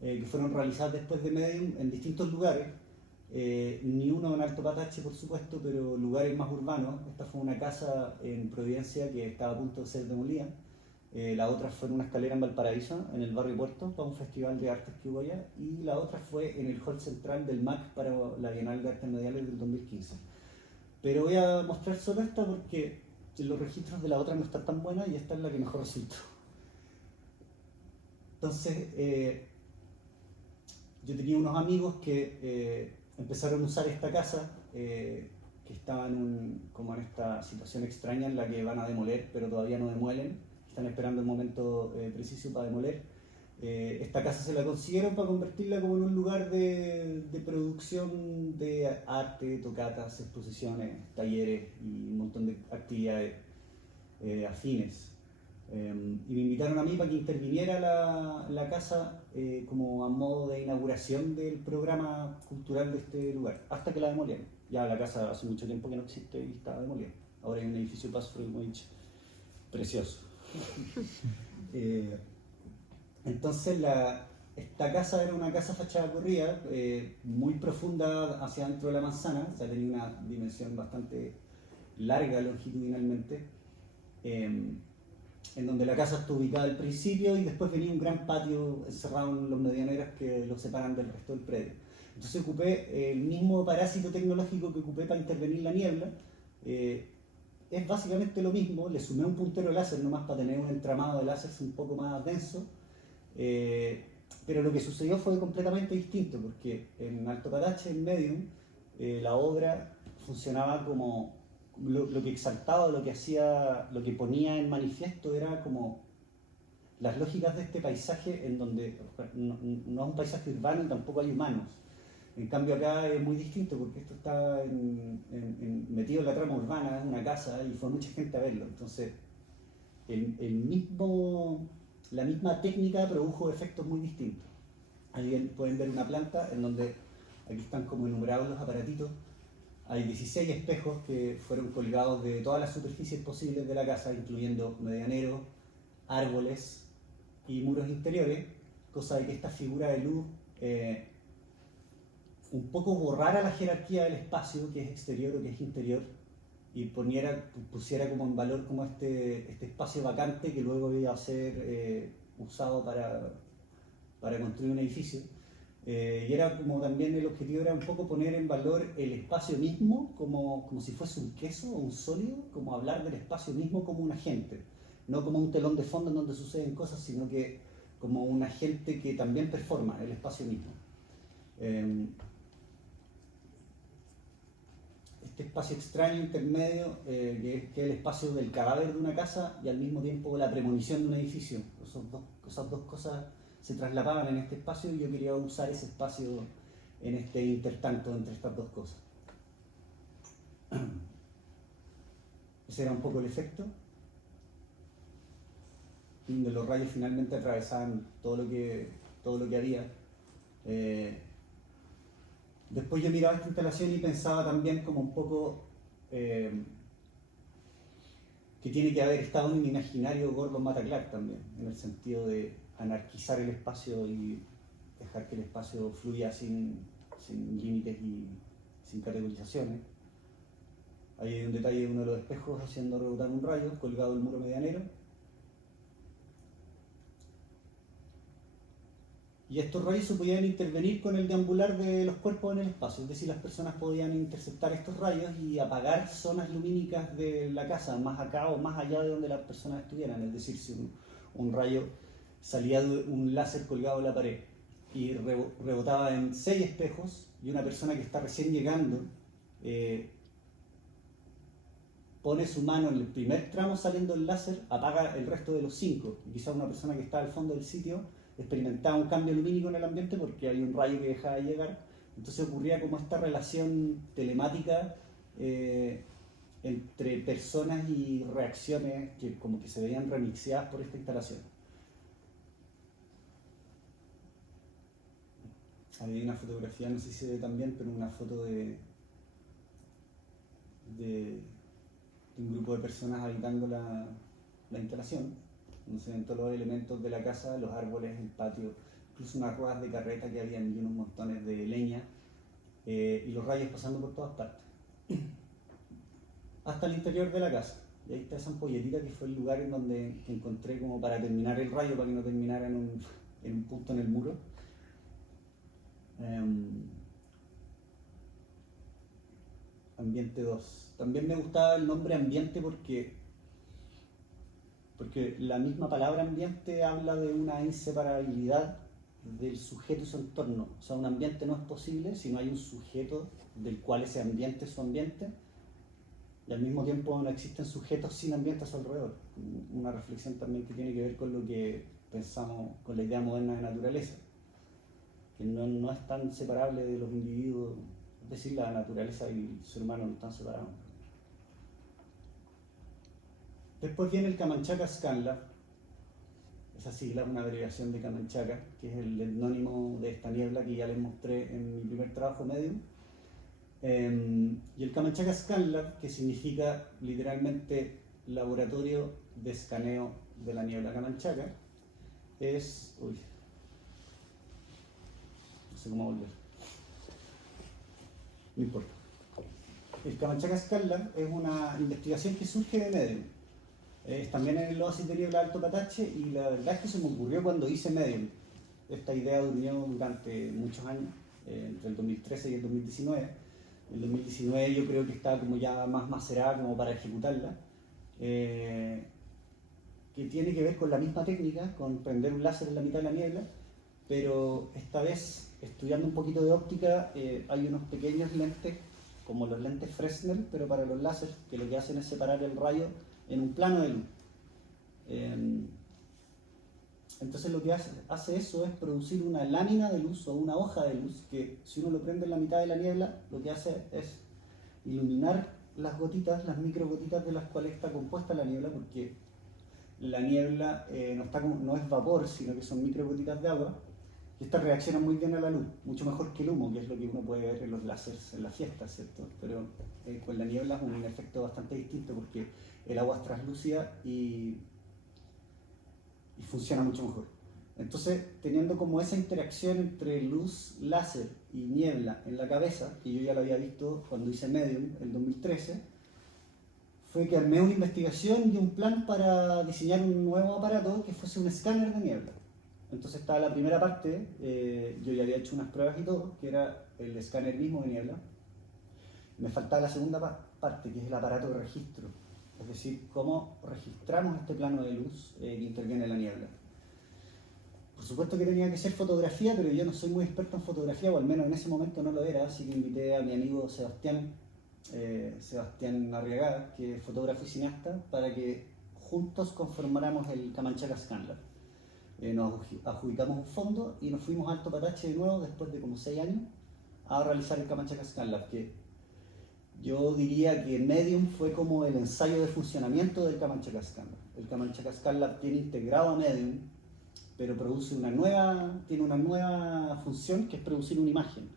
que fueron realizadas después de Medium en distintos lugares, ni uno en Alto Patache, por supuesto, pero lugares más urbanos. Esta fue una casa en Providencia que estaba a punto de ser demolida. La otra fue en una escalera en Valparaíso, en el barrio Puerto, para un festival de artes que hubo allá, y la otra fue en el hall central del MAC para la Bienal de Artes Mediales del 2015. Pero voy a mostrar solo esta porque los registros de la otra no están tan buenas y esta es la que mejor resultó. Entonces, yo tenía unos amigos que empezaron a usar esta casa, que estaban como en esta situación extraña en la que van a demoler, pero todavía no demuelen. Están esperando el momento preciso para demoler. Esta casa se la consiguieron para convertirla como en un lugar de producción de arte, tocatas, exposiciones, talleres y un montón de actividades afines. Y me invitaron a mí para que interviniera la casa como a modo de inauguración del programa cultural de este lugar, hasta que la demolieron. Ya la casa hace mucho tiempo que no existe y está demolida. Ahora hay un edificio Paz Freudmovich precioso. Entonces esta casa era una casa fachada corrida, muy profunda hacia adentro de la manzana, o sea, tenía una dimensión bastante larga longitudinalmente, en donde la casa está ubicada al principio y después venía un gran patio encerrado en los medianeras que lo separan del resto del predio. Entonces ocupé el mismo parásito tecnológico que ocupé para intervenir la niebla. Es básicamente lo mismo, le sumé un puntero láser nomás para tener un entramado de láseres un poco más denso, pero lo que sucedió fue completamente distinto, porque en Alto Patache, en Medium, la obra funcionaba como lo que exaltaba, lo que ponía en manifiesto era como las lógicas de este paisaje, en donde no es un paisaje urbano y tampoco hay humanos. En cambio acá es muy distinto, porque esto está metido en la trama urbana, es una casa y fue mucha gente a verlo. Entonces la misma técnica produjo efectos muy distintos. Ahí pueden ver una planta en donde aquí están como enumerados los aparatitos. Hay 16 espejos que fueron colgados de todas las superficies posibles de la casa, incluyendo medianeros, árboles y muros interiores, cosa de que esta figura de luz un poco borrara la jerarquía del espacio, que es exterior o que es interior, y pusiera como en valor como este espacio vacante que luego iba a ser usado para construir un edificio. Y era como también el objetivo era un poco poner en valor el espacio mismo como si fuese un queso o un sólido, como hablar del espacio mismo como un agente, no como un telón de fondo en donde suceden cosas, sino que como un agente que también performa el espacio mismo. Este espacio extraño intermedio, que es el espacio del cadáver de una casa y al mismo tiempo la premonición de un edificio. Esas dos cosas se traslapaban en este espacio y yo quería usar ese espacio en este intertanto entre estas dos cosas. Ese era un poco el efecto, donde los rayos finalmente atravesaban todo lo que había. Después yo miraba esta instalación y pensaba también como un poco que tiene que haber estado en mi imaginario Gordon Matta Clark también, en el sentido de anarquizar el espacio y dejar que el espacio fluya sin límites y sin categorizaciones. Ahí hay un detalle de uno de los espejos haciendo rebotar un rayo colgado en el muro medianero. Y estos rayos se podían intervenir con el deambular de los cuerpos en el espacio, es decir, las personas podían interceptar estos rayos y apagar zonas lumínicas de la casa, más acá o más allá de donde las personas estuvieran. Es decir, si un rayo salía de un láser colgado en la pared y rebotaba en 6 espejos, y una persona que está recién llegando pone su mano en el primer tramo saliendo del láser, apaga el resto de los 5. Y quizás una persona que está al fondo del sitio experimentaba un cambio lumínico en el ambiente porque había un rayo que dejaba de llegar. Entonces ocurría como esta relación telemática entre personas y reacciones que como que se veían remixeadas por esta instalación. Había una fotografía, no sé si se ve también, pero una foto de un grupo de personas habitando la instalación, donde se ven todos los elementos de la casa, los árboles, el patio, incluso unas ruedas de carreta que habían y unos montones de leña, y los rayos pasando por todas partes, hasta el interior de la casa. Y ahí está esa ampolletita que fue el lugar en donde encontré como para terminar el rayo, para que no terminara en un punto en el muro. Ambiente 2. También me gustaba el nombre ambiente porque la misma palabra ambiente habla de una inseparabilidad del sujeto y su entorno. O sea, un ambiente no es posible si no hay un sujeto del cual ese ambiente es su ambiente, y al mismo tiempo no existen sujetos sin ambiente a su alrededor. Una reflexión también que tiene que ver con lo que pensamos con la idea moderna de naturaleza, que no es tan separable de los individuos, es decir, la naturaleza y el ser humano no están separados. Después viene el Camanchaca Scanlab. Esa sigla es una abreviación de Camanchaca, que es el etnónimo de esta niebla que ya les mostré en mi primer trabajo Medium. Y el Camanchaca Scanlab, que significa literalmente laboratorio de escaneo de la niebla Camanchaca, es... Uy, no sé cómo volver. No importa. El Camanchaca Scanlab es una investigación que surge de Medium. También en el oasis de niebla Alto Patache, y la verdad es que se me ocurrió cuando hice Medium. Esta idea durmió durante muchos años, entre el 2013 y el 2019. En el 2019 yo creo que estaba como ya más macerada como para ejecutarla, que tiene que ver con la misma técnica, con prender un láser en la mitad de la niebla, pero esta vez, estudiando un poquito de óptica, hay unos pequeños lentes, como los lentes Fresnel, pero para los láseres, que lo que hacen es separar el rayo en un plano de luz. Entonces lo que hace eso es producir una lámina de luz o una hoja de luz que, si uno lo prende en la mitad de la niebla, lo que hace es iluminar las gotitas, las microgotitas de las cuales está compuesta la niebla, porque la niebla no es vapor, sino que son microgotitas de agua, y estas reaccionan muy bien a la luz, mucho mejor que el humo, que es lo que uno puede ver en los láseres en la fiesta, ¿cierto? Pero con la niebla es un efecto bastante distinto, porque el agua es translúcida y funciona mucho mejor. Entonces, teniendo como esa interacción entre luz láser y niebla en la cabeza, que yo ya lo había visto cuando hice Medium en 2013, fue que armé una investigación y un plan para diseñar un nuevo aparato que fuese un escáner de niebla. Entonces estaba la primera parte, yo ya había hecho unas pruebas y todo, que era el escáner mismo de niebla. Me faltaba la segunda parte, que es el aparato de registro. Es decir, cómo registramos este plano de luz que interviene en la niebla. Por supuesto que tenía que ser fotografía, pero yo no soy muy experto en fotografía, o al menos en ese momento no lo era, así que invité a mi amigo Sebastián Arriagada, que es fotógrafo y cineasta, para que juntos conformáramos el Camanchaca ScanLab. Nos adjudicamos un fondo y nos fuimos a Alto Patache de nuevo, después de como 6 años, a realizar el Camanchaca ScanLab, que yo diría que Medium fue como el ensayo de funcionamiento del Camanchaca ScanLab. El Camanchaca ScanLab tiene integrado a Medium, pero tiene una nueva función, que es producir una imagen.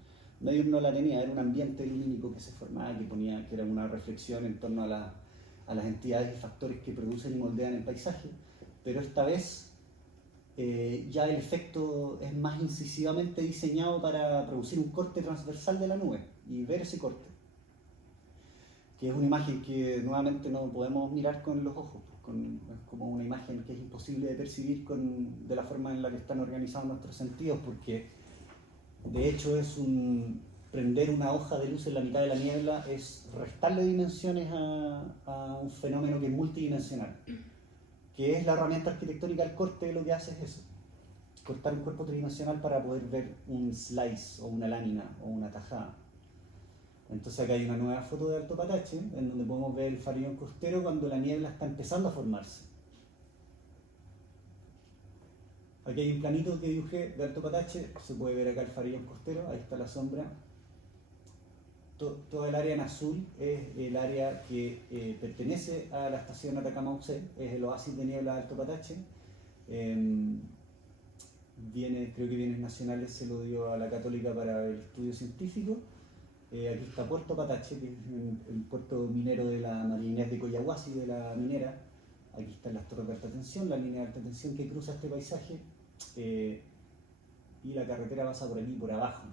Medium no la tenía, era un ambiente lumínico que se formaba, que era una reflexión en torno a las entidades y factores que producen y moldean el paisaje, pero esta vez ya el efecto es más incisivamente diseñado para producir un corte transversal de la nube y ver ese corte, que es una imagen que nuevamente no podemos mirar con los ojos, es como una imagen que es imposible de percibir de la forma en la que están organizados nuestros sentidos, porque de hecho prender una hoja de luz en la mitad de la niebla es restarle dimensiones a un fenómeno que es multidimensional, que es la herramienta arquitectónica del corte. Lo que hace es eso, cortar un cuerpo tridimensional para poder ver un slice o una lámina o una tajada. Entonces acá hay una nueva foto de Alto Patache, en donde podemos ver el farallón costero cuando la niebla está empezando a formarse. Aquí hay un planito que dibujé de Alto Patache, se puede ver acá el farallón costero, ahí está la sombra. Toda el área en azul es el área que pertenece a la estación Atacama UC, es el oasis de niebla de Alto Patache. Creo que Bienes Nacionales se lo dio a la Católica para el estudio científico. Aquí está Puerto Patache, que es el puerto minero de la María Inés de Coyahuasi, de la minera. Aquí están las torres de alta tensión, la línea de alta tensión que cruza este paisaje, y la carretera pasa por aquí, por abajo.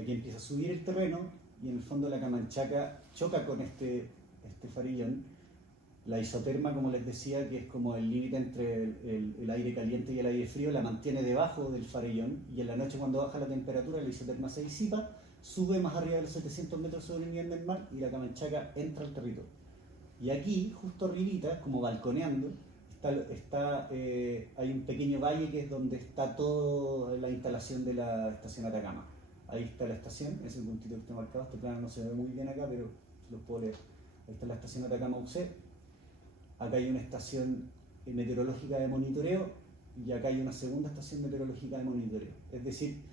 Aquí empieza a subir el terreno y en el fondo la Camanchaca choca con este farillón. La isoterma, como les decía, que es como el límite entre el aire caliente y el aire frío, la mantiene debajo del farillón, y en la noche, cuando baja la temperatura, la isoterma se disipa, sube más arriba de los 700 metros sobre el nivel del mar y la Camanchaca entra al territorio. Y aquí, justo arribita, como balconeando, hay un pequeño valle que es donde está toda la instalación de la estación Atacama. Ahí está la estación, es el puntito que está marcado. Este plano no se ve muy bien acá, pero lo puedo leer. Ahí está la estación Atacama UC. Acá hay una estación meteorológica de monitoreo y acá hay una segunda estación meteorológica de monitoreo. Es decir,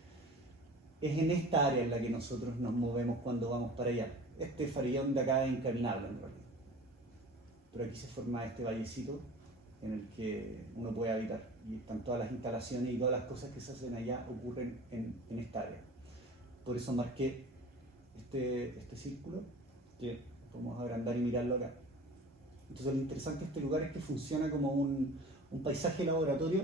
es en esta área en la que nosotros nos movemos cuando vamos para allá. Este farillón de acá es incaminable en realidad. Pero aquí se forma este vallecito en el que uno puede habitar. Y están todas las instalaciones y todas las cosas que se hacen allá ocurren en esta área. Por eso marqué este círculo, que podemos agrandar y mirarlo acá. Entonces lo interesante de este lugar es que funciona como un paisaje laboratorio,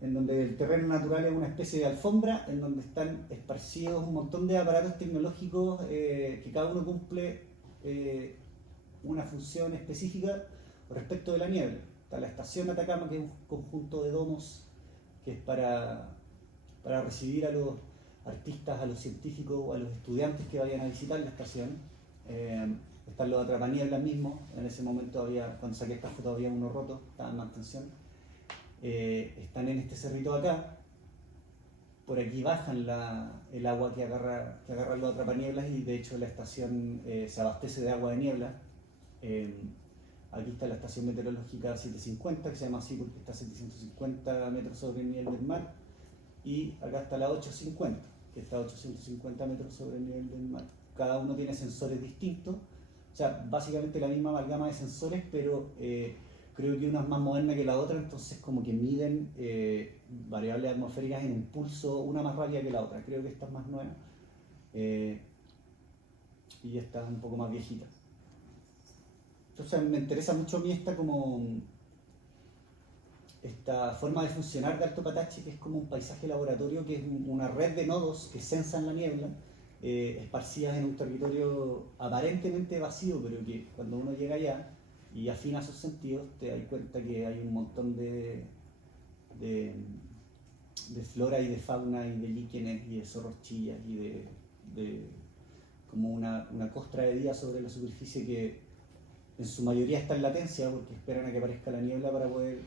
en donde el terreno natural es una especie de alfombra, en donde están esparcidos un montón de aparatos tecnológicos que cada uno cumple una función específica respecto de la niebla. Está la estación Atacama, que es un conjunto de domos que es para recibir a los artistas, a los científicos o a los estudiantes que vayan a visitar la estación. Están los atrapanieblas mismos. En ese momento cuando saqué esta foto había uno roto, estaba en mantención. Están en este cerrito acá. Por aquí bajan el agua que agarra los atrapanieblas, y de hecho la estación se abastece de agua de niebla. Aquí está la estación meteorológica 750, que se llama así porque está a 750 metros sobre el nivel del mar. Y acá está la 850, que está a 850 metros sobre el nivel del mar. Cada uno tiene sensores distintos, o sea, básicamente la misma amalgama de sensores, pero creo que una es más moderna que la otra, entonces como que miden variables atmosféricas en un pulso, una más rápida que la otra. Creo que esta es más nueva y esta es un poco más viejita. Entonces me interesa mucho a mí esta como esta forma de funcionar de Alto Patache, que es como un paisaje laboratorio, que es una red de nodos que censan la niebla, esparcidas en un territorio aparentemente vacío, pero que cuando uno llega allá y afina sus sentidos, te das cuenta que hay un montón de flora y de fauna y de líquenes y de zorrochillas y de como una costra de vida sobre la superficie que en su mayoría está en latencia porque esperan a que aparezca la niebla para poder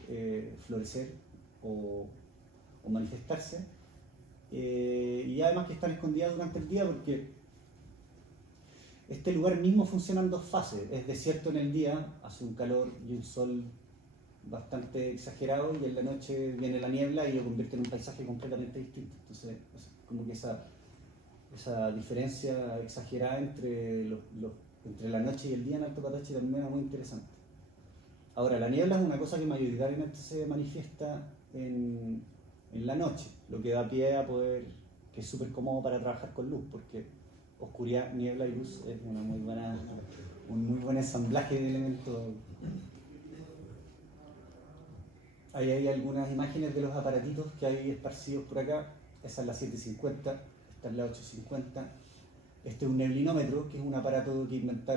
florecer o manifestarse. Y además que están escondidas durante el día porque este lugar mismo funciona en dos fases. Es desierto en el día, hace un calor y un sol bastante exagerado, y en la noche viene la niebla y lo convierte en un paisaje completamente distinto. Entonces, como que esa diferencia exagerada entre la noche y el día en Alto Patache también es muy interesante. Ahora, la niebla es una cosa que mayoritariamente se manifiesta en la noche, lo que da pie a poder, que es súper cómodo para trabajar con luz, porque oscuridad, niebla y luz es un muy buen ensamblaje de elementos. Ahí hay algunas imágenes de los aparatitos que hay esparcidos por acá. Esa es la 750, esta es la 850. Este es un neblinómetro, que es un aparato que inventó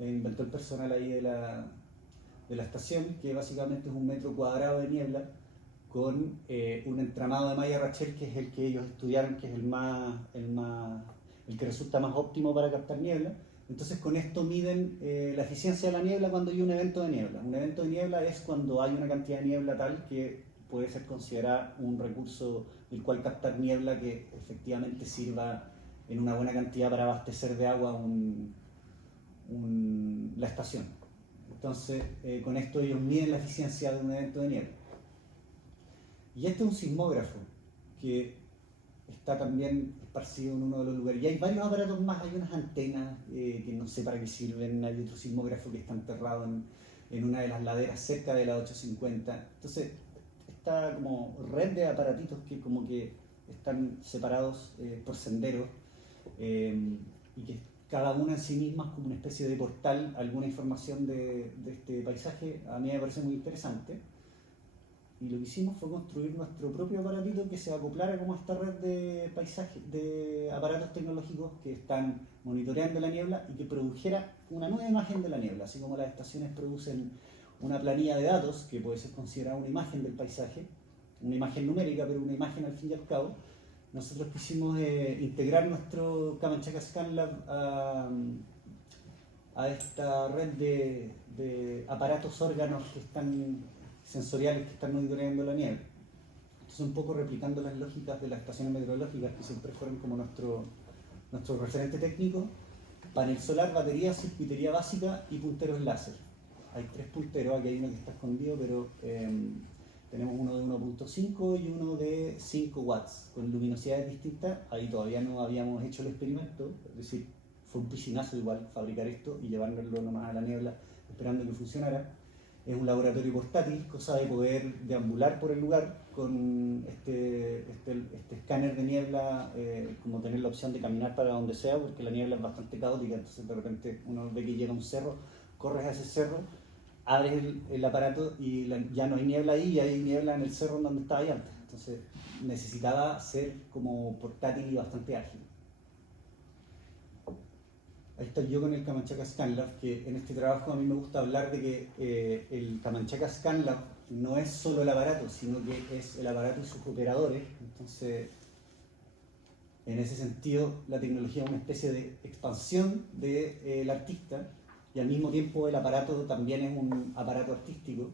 el personal ahí de la estación, que básicamente es un metro cuadrado de niebla con un entramado de malla Rachel, que es el que ellos estudiaron, que es el que resulta más óptimo para captar niebla. Entonces con esto miden la eficiencia de la niebla cuando hay un evento de niebla. Un evento de niebla es cuando hay una cantidad de niebla tal que puede ser considerada un recurso del cual captar niebla que efectivamente sirva en una buena cantidad para abastecer de agua la estación. Entonces con esto ellos miden la eficiencia de un evento de niebla. Y este es un sismógrafo que está también esparcido en uno de los lugares. Y hay varios aparatos más, hay unas antenas que no sé para qué sirven, hay otro sismógrafo que está enterrado en una de las laderas cerca de la 850. Entonces, esta como red de aparatitos que como que están separados por senderos y que cada una en sí misma es como una especie de portal, alguna información de este paisaje, a mí me parece muy interesante. Y lo que hicimos fue construir nuestro propio aparatito que se acoplara como a esta red de paisajes, de aparatos tecnológicos que están monitoreando la niebla y que produjera una nueva imagen de la niebla, así como las estaciones producen una planilla de datos que puede ser considerada una imagen del paisaje, una imagen numérica, pero una imagen al fin y al cabo. Nosotros quisimos integrar nuestro Camanchaca ScanLab a esta red de aparatos, órganos que están sensoriales que están monitoreando la niebla. Entonces, un poco replicando las lógicas de las estaciones meteorológicas, que siempre fueron como nuestro referente técnico: panel solar, batería, circuitería básica y punteros láser. Hay 3 punteros, aquí hay uno que está escondido, pero tenemos uno de 1.5 y uno de 5 watts, con luminosidades distintas. Ahí todavía no habíamos hecho el experimento, es decir, fue un piscinazo igual fabricar esto y llevárnoslo nomás a la niebla esperando que funcionara. Es un laboratorio portátil, cosa de poder deambular por el lugar con este escáner de niebla, como tener la opción de caminar para donde sea, porque la niebla es bastante caótica. Entonces de repente uno ve que llega a un cerro, corres a ese cerro, abres el aparato y ya no hay niebla ahí, y hay niebla en el cerro donde estaba ahí antes. Entonces necesitaba ser como portátil y bastante ágil. Ahí está yo con el Camanchaca ScanLab, que en este trabajo a mí me gusta hablar de que el Camanchaca ScanLab no es solo el aparato, sino que es el aparato y sus operadores. Entonces, en ese sentido, la tecnología es una especie de expansión del artista, y al mismo tiempo el aparato también es un aparato artístico.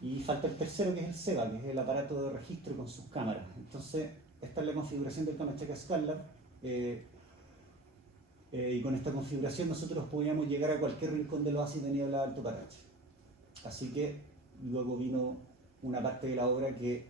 Y falta el tercero, que es el SEBA, que es el aparato de registro con sus cámaras. Entonces, esta es la configuración del Camanchaca ScanLab. Y con esta configuración nosotros podíamos llegar a cualquier rincón del oasis de niebla de Alto Patache. Así que luego vino una parte de la obra que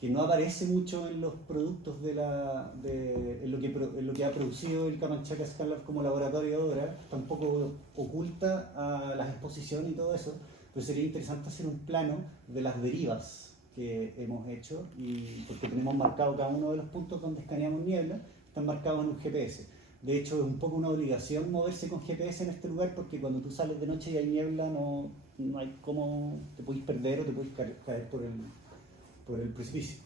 no aparece mucho en los productos en lo que ha producido el Camanchaca ScanLab como laboratorio de obra. Está un poco oculta a las exposiciones y todo eso, pero sería interesante hacer un plano de las derivas que hemos hecho, y porque tenemos marcado cada uno de los puntos donde escaneamos niebla, están marcados en un GPS. De hecho, es un poco una obligación moverse con GPS en este lugar porque cuando tú sales de noche y hay niebla, no hay cómo, te puedes perder o te puedes caer por el precipicio.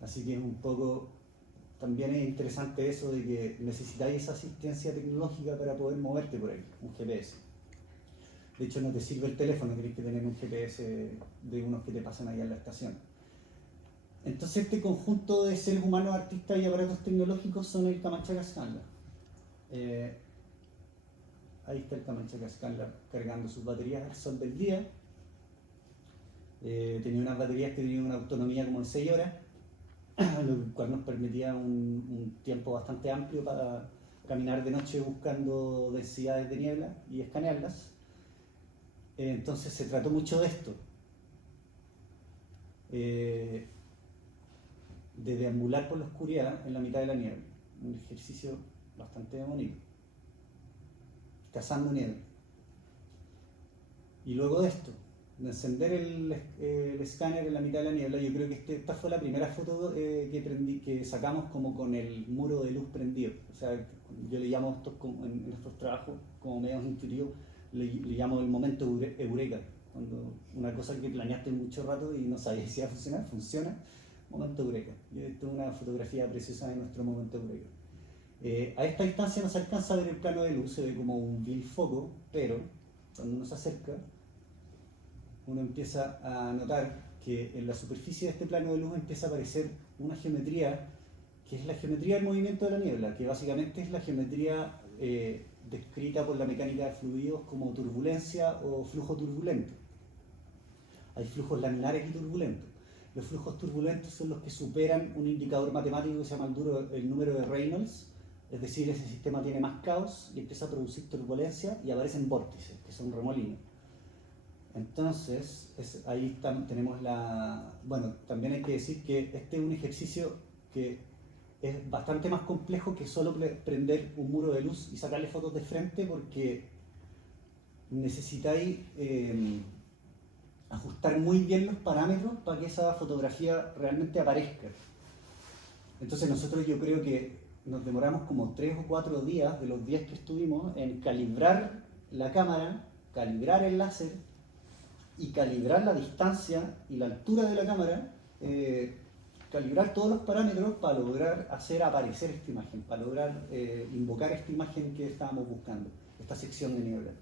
Así que es un poco, también es interesante eso de que necesitáis esa asistencia tecnológica para poder moverte por ahí, un GPS. De hecho, no te sirve el teléfono, tienes que tener un GPS de unos que te pasan ahí en la estación. Entonces, este conjunto de seres humanos, artistas y aparatos tecnológicos son el Camanchaca Scanlab. Ahí está el Camanchaca Scanlab cargando sus baterías al sol del día. Tenía unas baterías que tenían una autonomía como de 6 horas, lo cual nos permitía un tiempo bastante amplio para caminar de noche buscando densidades de niebla y escanearlas. Entonces se trató mucho de esto, de deambular por la oscuridad en la mitad de la niebla, un ejercicio bastante bonito, cazando niebla. Y luego de esto, de encender el escáner en la mitad de la niebla, yo creo que esta fue la primera foto que sacamos como con el muro de luz prendido. O sea, yo le llamo esto en estos trabajos como medios intuitivos, le llamo el momento eureka. Cuando una cosa que planeaste mucho rato y no sabías si iba a funcionar, funciona, momento eureka. Y esto es una fotografía preciosa de nuestro momento eureka. A esta distancia no se alcanza a ver el plano de luz, se ve como un vil foco, pero cuando uno se acerca, uno empieza a notar que en la superficie de este plano de luz empieza a aparecer una geometría que es la geometría del movimiento de la niebla, que básicamente es la geometría descrita por la mecánica de fluidos como turbulencia o flujo turbulento. Hay flujos laminares y turbulentos. Los flujos turbulentos son los que superan un indicador matemático que se llama el número de Reynolds, es decir, ese sistema tiene más caos y empieza a producir turbulencia y aparecen vórtices, que son remolinos. Entonces, ahí tenemos la... Bueno, también hay que decir que este es un ejercicio que es bastante más complejo que solo prender un muro de luz y sacarle fotos de frente, porque necesitáis ajustar muy bien los parámetros para que esa fotografía realmente aparezca. Entonces nosotros, yo creo que nos demoramos como 3 o 4 días de los días que estuvimos en calibrar la cámara, calibrar el láser y calibrar la distancia y la altura de la cámara, calibrar todos los parámetros para lograr hacer aparecer esta imagen, para lograr invocar esta imagen que estábamos buscando, esta sección de niebla.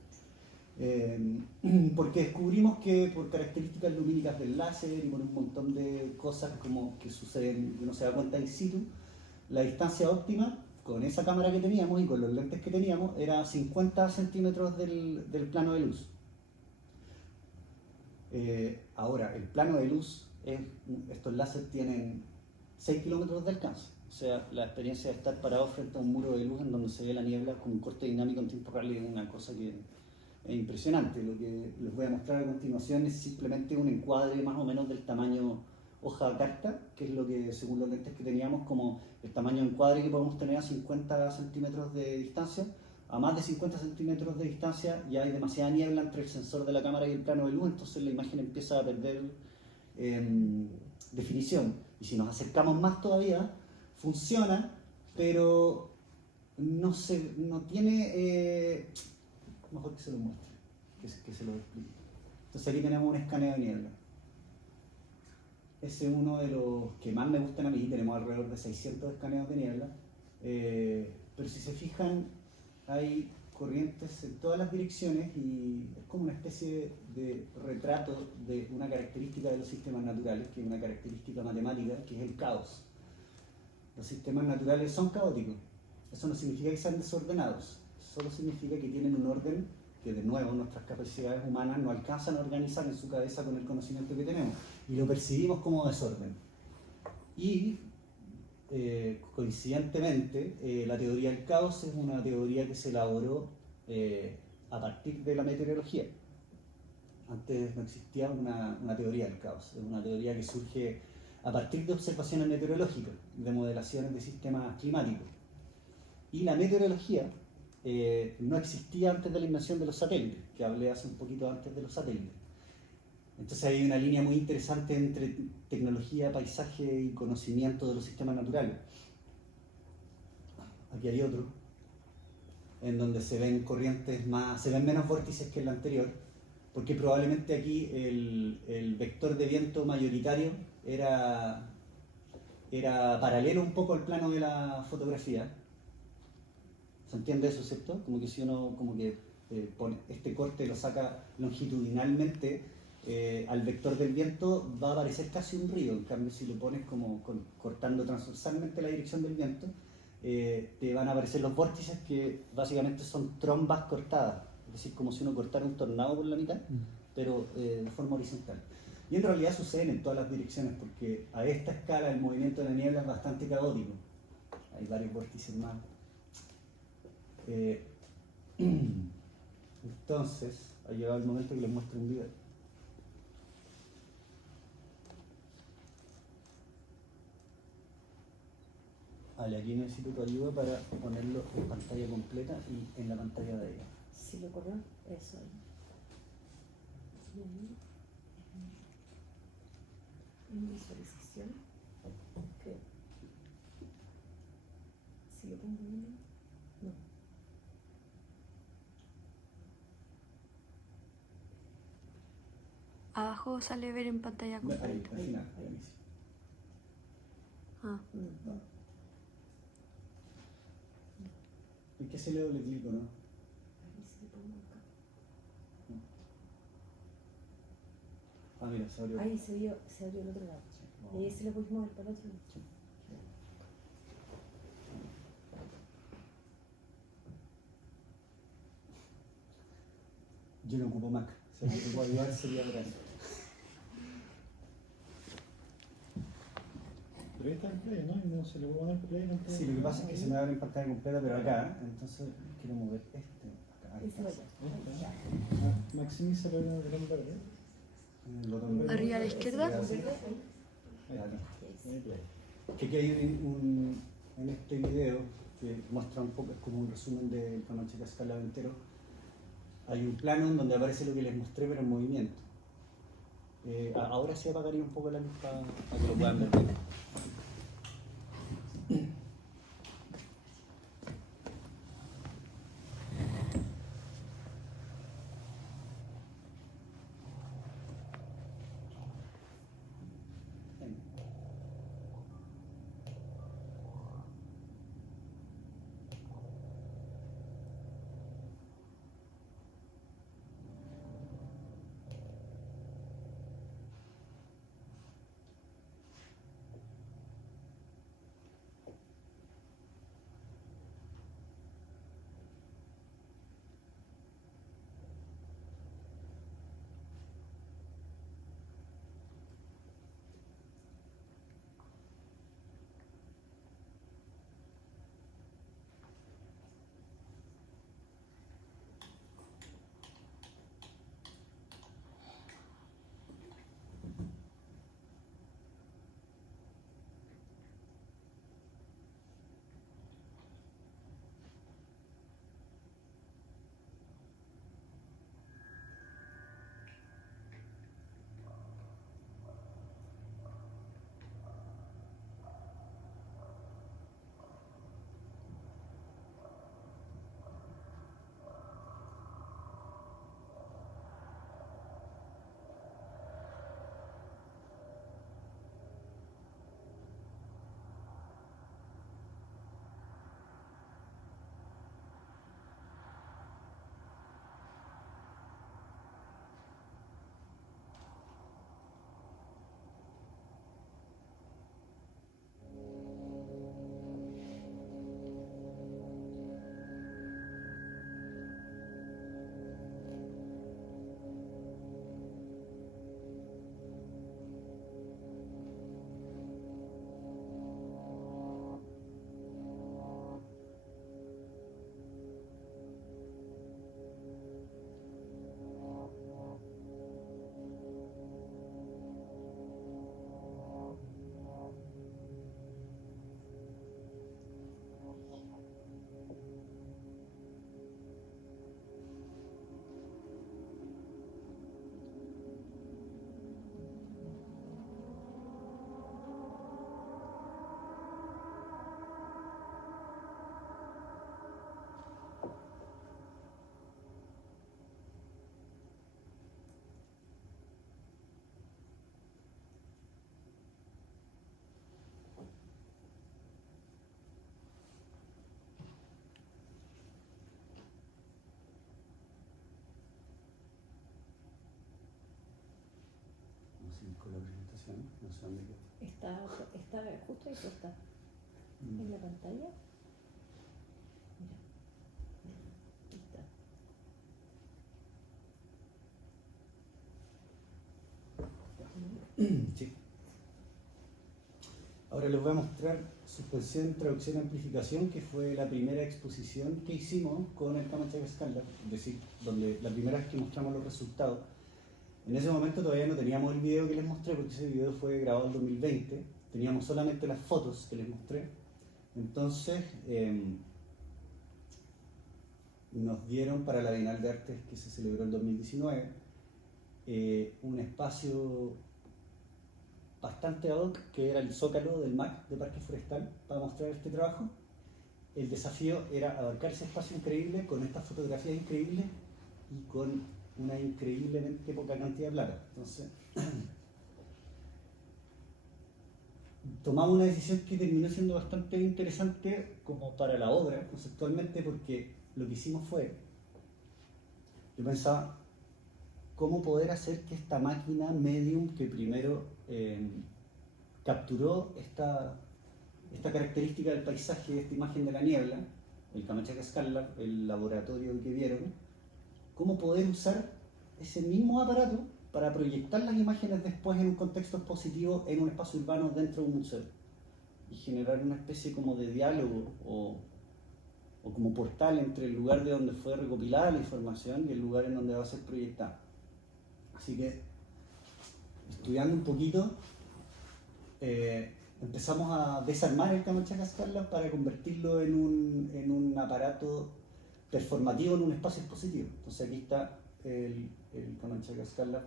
Porque descubrimos que por características lumínicas del láser y por un montón de cosas como que suceden, que uno se da cuenta in situ, la distancia óptima con esa cámara que teníamos y con los lentes que teníamos era 50 centímetros del plano de luz. Ahora, el plano de luz, estos láseres tienen 6 kilómetros de alcance. O sea, la experiencia de estar parado frente a un muro de luz en donde se ve la niebla con un corte dinámico en tiempo real es una cosa que es impresionante. Lo que les voy a mostrar a continuación es simplemente un encuadre más o menos del tamaño hoja de carta, que es lo que, según los lentes que teníamos, como el tamaño de encuadre que podemos tener a 50 centímetros de distancia. A más de 50 centímetros de distancia ya hay demasiada niebla entre el sensor de la cámara y el plano de luz, entonces la imagen empieza a perder definición. Y si nos acercamos más todavía, funciona, pero no tiene... mejor que se lo muestre, que se lo explique. Entonces aquí tenemos un escaneo de niebla. Ese es uno de los que más me gustan a mí, tenemos alrededor de 600 escaneos de niebla, pero si se fijan, hay corrientes en todas las direcciones y es como una especie de retrato de una característica de los sistemas naturales, que es una característica matemática, que es el caos. Los sistemas naturales son caóticos. Eso no significa que sean desordenados, solo significa que tienen un orden que, de nuevo, nuestras capacidades humanas no alcanzan a organizar en su cabeza con el conocimiento que tenemos y lo percibimos como desorden. Y coincidentemente, la teoría del caos es una teoría que se elaboró a partir de la meteorología. Antes no existía una teoría del caos, es una teoría que surge a partir de observaciones meteorológicas, de modelaciones de sistemas climáticos. Y la meteorología no existía antes de la invención de los satélites, que hablé hace un poquito antes de los satélites. Entonces hay una línea muy interesante entre tecnología, paisaje y conocimiento de los sistemas naturales. Aquí hay otro. en donde se ven corrientes más, se ven menos vórtices que en la anterior, porque probablemente aquí el vector de viento mayoritario era paralelo un poco al plano de la fotografía. ¿Se entiende eso, cierto? Como que si uno pone este corte, lo saca longitudinalmente al vector del viento, va a aparecer casi un río. En cambio, si lo pones como cortando transversalmente la dirección del viento, te van a aparecer los vórtices, que básicamente son trombas cortadas, es decir, como si uno cortara un tornado por la mitad, pero de forma horizontal. Y en realidad suceden en todas las direcciones, porque a esta escala el movimiento de la niebla es bastante caótico. Hay varios vórtices más. Entonces, ha llegado el momento que les muestre un video. Vale, aquí necesito tu ayuda para ponerlo en pantalla completa y en la pantalla de ella. Si lo corro, eso ahí. En visualización, creo. Si lo pongo bien, no. Abajo sale ver en pantalla completa. Ahí, al final, al inicio. Ah. ¿En qué se le doble clic o no? Ahí si le pongo acá. Ah, mira, se abrió. Ahí se abrió el otro lado. Y ahí se lo puedes mover para el otro lado. Yo no ocupo Mac. Si alguien te puede ayudar, sería gracias. Pero ahí está el play, ¿no? Y no se le puede poner play, no puede. Sí, lo que pasa es que se me abre en pantalla completa, pero acá, entonces quiero mover este. Acá, ahí Ese está. vaya. Maximiza el botón verde. El botón Arriba a la izquierda. Ahí, aquí. Que aquí hay en este video que muestra un poco, es como un resumen del Comanche Cascalado entero. Hay un plano en donde aparece lo que les mostré, pero en movimiento. Ahora sí apagaría un poco la luz para que lo puedan ver bien. con la presentación, no sé dónde quedó. Está justo ahí puesta en la pantalla. Mira, ahí está. Sí. Ahora les voy a mostrar suspensión, traducción y amplificación, que fue la primera exposición que hicimos con el Camanchaca Scanlab, es decir, donde la primera vez que mostramos los resultados. En ese momento todavía no teníamos el video que les mostré, porque ese video fue grabado en 2020, teníamos solamente las fotos que les mostré. Entonces nos dieron para la Bienal de Artes que se celebró en 2019 un espacio bastante ad hoc, que era el Zócalo del MAC de Parque Forestal, para mostrar este trabajo. El desafío era abarcar ese espacio increíble con estas fotografías increíbles y con una increíblemente poca cantidad de plata. Entonces, tomamos una decisión que terminó siendo bastante interesante como para la obra, conceptualmente, porque lo que hicimos fue, yo pensaba, cómo poder hacer que esta máquina medium que primero capturó esta característica del paisaje, esta imagen de la niebla, el Camanchaca Scanlab, el laboratorio que vieron, cómo poder usar ese mismo aparato para proyectar las imágenes después en un contexto expositivo en un espacio urbano dentro de un museo y generar una especie como de diálogo o como portal entre el lugar de donde fue recopilada la información y el lugar en donde va a ser proyectada. Así que, estudiando un poquito, empezamos a desarmar el Camanchaca Scanlab para convertirlo en un aparato performativo en un espacio expositivo. Entonces aquí está el Camanchaca Scanlab,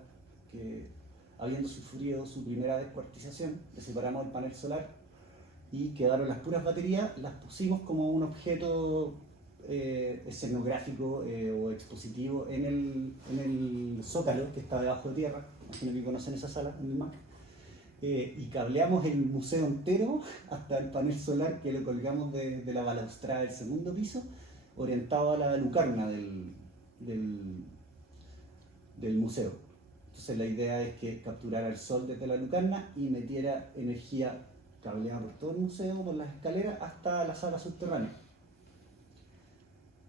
que habiendo sufrido su primera descuartización, le separamos el panel solar y quedaron las puras baterías, las pusimos como un objeto escenográfico o expositivo en el Zócalo, que está debajo de tierra. Imagino que conocen esa sala en el MAC. Y cableamos el museo entero hasta el panel solar, que lo colgamos de la balaustrada del segundo piso, orientado a la lucarna del museo. Entonces la idea es que capturara el sol desde la lucarna y metiera energía cableada por todo el museo, por las escaleras, hasta la sala subterránea.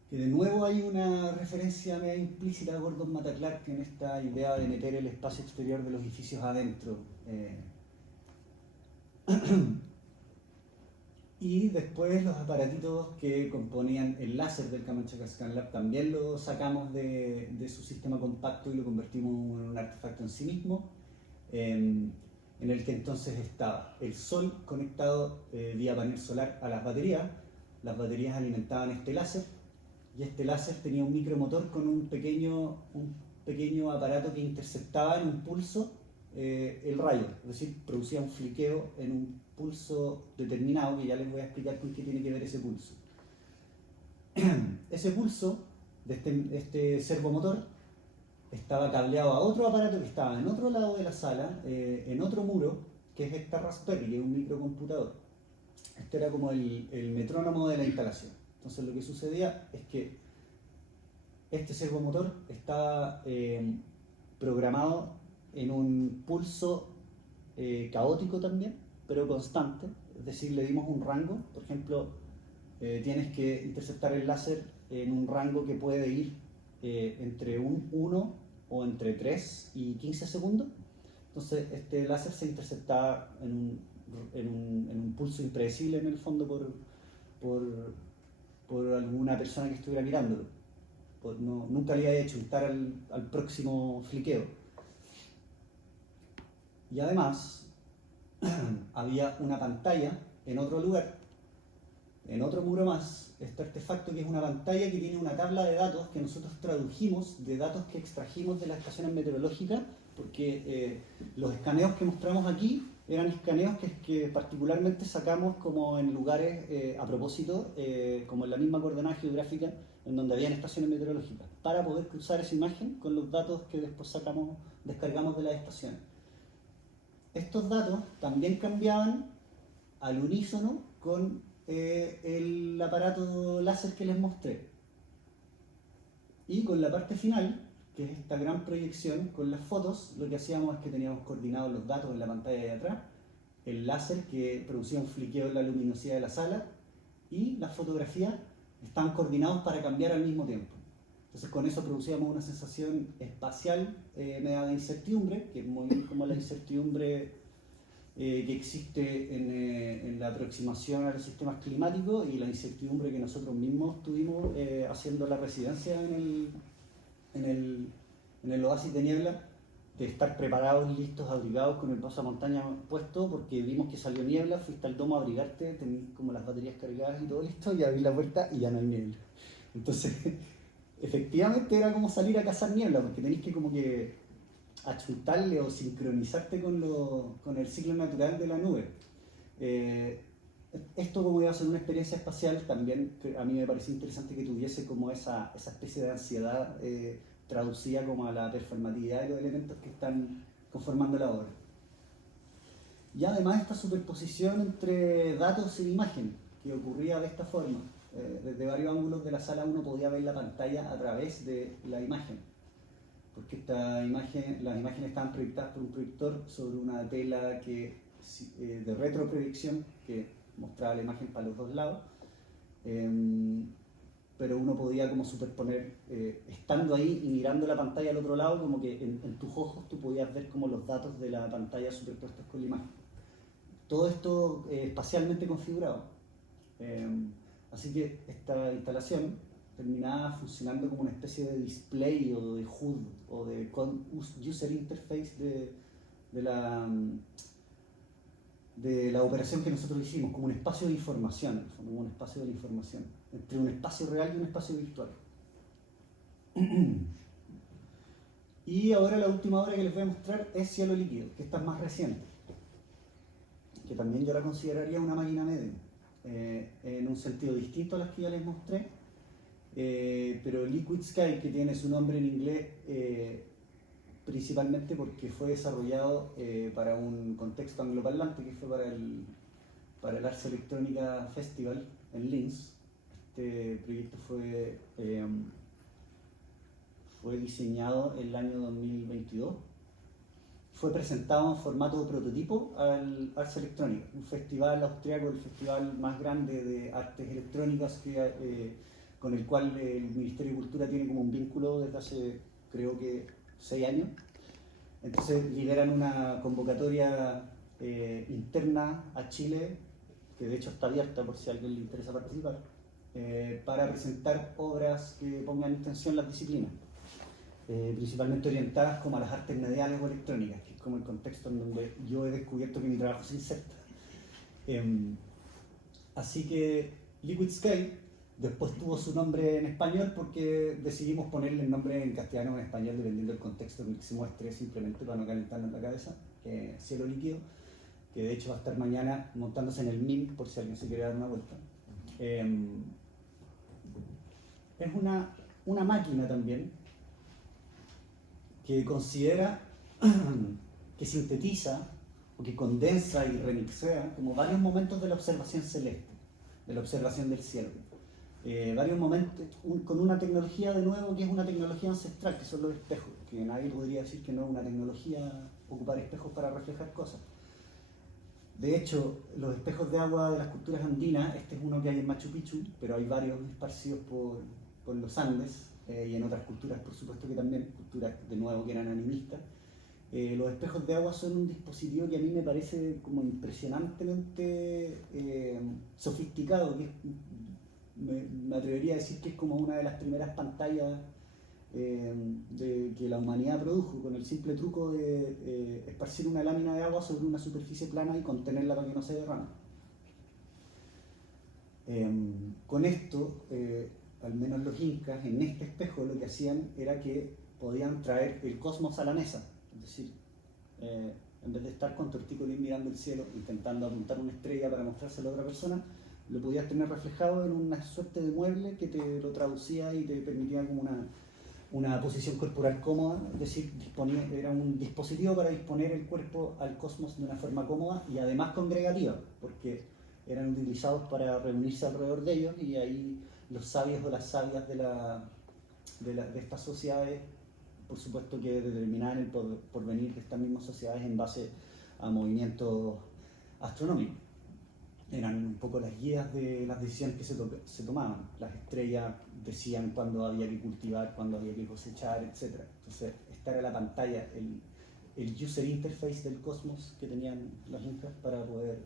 Que de nuevo hay una referencia media implícita a Gordon Matta Clark en esta idea de meter el espacio exterior de los edificios adentro. Y después los aparatitos que componían el láser del Camanchaca Scanlab también lo sacamos de su sistema compacto y lo convertimos en un artefacto en sí mismo, en el que entonces estaba el sol conectado vía panel solar a las baterías alimentaban este láser, y este láser tenía un micromotor con un pequeño aparato que interceptaba en un pulso el rayo, es decir, producía un fliqueo en un pulso determinado, que ya les voy a explicar con qué tiene que ver ese pulso. Ese pulso de este servomotor estaba cableado a otro aparato que estaba en otro lado de la sala, en otro muro, que es esta Raspberry, que es un microcomputador. Este era como el metrónomo de la instalación. Entonces lo que sucedía es que este servomotor estaba programado en un pulso caótico también, pero constante, es decir, le dimos un rango. Por ejemplo, tienes que interceptar el láser en un rango que puede ir entre un 1 o entre 3 y 15 segundos. Entonces este láser se interceptaba en un pulso impredecible en el fondo por alguna persona que estuviera mirándolo. Nunca le había hecho untar al próximo fliqueo. Y además había una pantalla en otro lugar, en otro muro más, este artefacto que es una pantalla que tiene una tabla de datos que nosotros tradujimos de datos que extrajimos de las estaciones meteorológicas, porque los escaneos que mostramos aquí eran escaneos que particularmente sacamos como en lugares a propósito, como en la misma coordenada geográfica en donde habían estaciones meteorológicas, para poder cruzar esa imagen con los datos que después descargamos de las estaciones. Estos datos también cambiaban al unísono con el aparato láser que les mostré. Y con la parte final que es esta gran proyección con las fotos. Lo que hacíamos es que teníamos coordinados los datos en la pantalla de atrás, el láser que producía un fliqueo en la luminosidad de la sala y las fotografías estaban coordinados para cambiar al mismo tiempo. Entonces con eso producíamos una sensación espacial media de incertidumbre, que es muy como la incertidumbre que existe en la aproximación a los sistemas climáticos y la incertidumbre que nosotros mismos tuvimos haciendo la residencia en el oasis de niebla, de estar preparados, listos, abrigados, con el pasamontaña puesto, porque vimos que salió niebla, fuiste al domo a abrigarte, tenías como las baterías cargadas y todo listo, y abrí la puerta y ya no hay niebla. Entonces, efectivamente era como salir a cazar niebla, porque tenéis que como que achuntarle o sincronizarte con el ciclo natural de la nube. Esto como iba a ser una experiencia espacial, también a mí me pareció interesante que tuviese como esa especie de ansiedad traducida como a la performatividad de los elementos que están conformando la obra. Y además esta superposición entre datos y imagen, que ocurría de esta forma. Desde varios ángulos de la sala uno podía ver la pantalla a través de la imagen, porque las imágenes estaban proyectadas por un proyector sobre una tela de retroproyección que mostraba la imagen para los dos lados. Pero uno podía como superponer, estando ahí y mirando la pantalla al otro lado, como que en tus ojos tú podías ver como los datos de la pantalla superpuestos con la imagen. Todo esto espacialmente configurado. Así que esta instalación terminaba funcionando como una especie de display o de HUD o de user interface de la operación que nosotros hicimos, como un espacio de información, como un espacio de la información, entre un espacio real y un espacio virtual. Y ahora la última obra que les voy a mostrar es Cielo Líquido, que esta es más reciente, que también yo la consideraría una máquina medium, en un sentido distinto a las que ya les mostré, pero Liquid Sky, que tiene su nombre en inglés, principalmente porque fue desarrollado para un contexto angloparlante, que fue para el Ars Electronica Festival en Linz. Este proyecto fue diseñado en el año 2022. Fue presentado en formato prototipo al Ars Electronica, un festival austriaco, el festival más grande de artes electrónicas con el cual el Ministerio de Cultura tiene como un vínculo desde hace, creo que, 6 años. Entonces liberan una convocatoria interna a Chile, que de hecho está abierta por si a alguien le interesa participar, para presentar obras que pongan en tensión las disciplinas, principalmente orientadas como a las artes mediales o electrónicas, que es como el contexto en donde yo he descubierto que mi trabajo se inserta. Así que Liquid Sky después tuvo su nombre en español porque decidimos ponerle el nombre en castellano o en español dependiendo del contexto en el que se muestre, simplemente para no calentarnos en la cabeza. Cielo Líquido, que de hecho va a estar mañana montándose en el MIM por si alguien se quiere dar una vuelta. Es una máquina también que considera, que sintetiza o que condensa y remixea como varios momentos de la observación celeste, de la observación del cielo. Varios momentos con una tecnología de nuevo que es una tecnología ancestral, que son los espejos, que nadie podría decir que no es una tecnología ocupar espejos para reflejar cosas. De hecho, los espejos de agua de las culturas andinas, este es uno que hay en Machu Picchu, pero hay varios esparcidos por los Andes y en otras culturas, por supuesto que también, culturas de nuevo que eran animistas. Los espejos de agua son un dispositivo que a mí me parece como impresionantemente sofisticado, que me atrevería a decir que es como una de las primeras pantallas que la humanidad produjo, con el simple truco de esparcir una lámina de agua sobre una superficie plana y contenerla para que no se derrame. Con esto, al menos los incas, en este espejo lo que hacían era que podían traer el cosmos a la mesa, es decir, en vez de estar con tortícolis mirando el cielo, intentando apuntar una estrella para mostrárselo a otra persona, lo podías tener reflejado en una suerte de mueble que te lo traducía y te permitía como una posición corporal cómoda, es decir, era un dispositivo para disponer el cuerpo al cosmos de una forma cómoda y además congregativa, porque eran utilizados para reunirse alrededor de ellos y ahí los sabios o las sabias de estas sociedades por supuesto que determinaban el porvenir de estas mismas sociedades en base a movimientos astronómicos. Eran un poco las guías de las decisiones que se tomaban. Las estrellas decían cuándo había que cultivar, cuándo había que cosechar, etc. Entonces, esta era la pantalla, el user interface del cosmos que tenían los incas para poder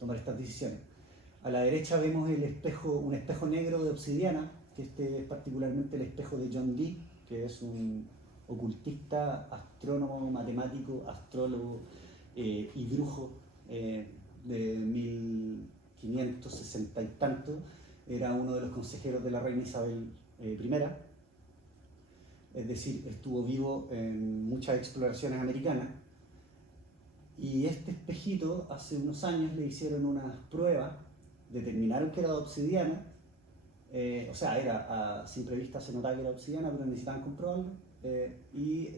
tomar estas decisiones. A la derecha vemos un espejo negro de obsidiana, que este es particularmente el espejo de John Dee, que es un ocultista, astrónomo, matemático, astrólogo y brujo de 1560 y tanto. Era uno de los consejeros de la reina Isabel I, es decir, estuvo vivo en muchas exploraciones americanas. Y este espejito, hace unos años le hicieron unas pruebas, determinaron que era de obsidiana, o sea, a simple vista se notaba que era obsidiana, pero necesitaban comprobarlo, y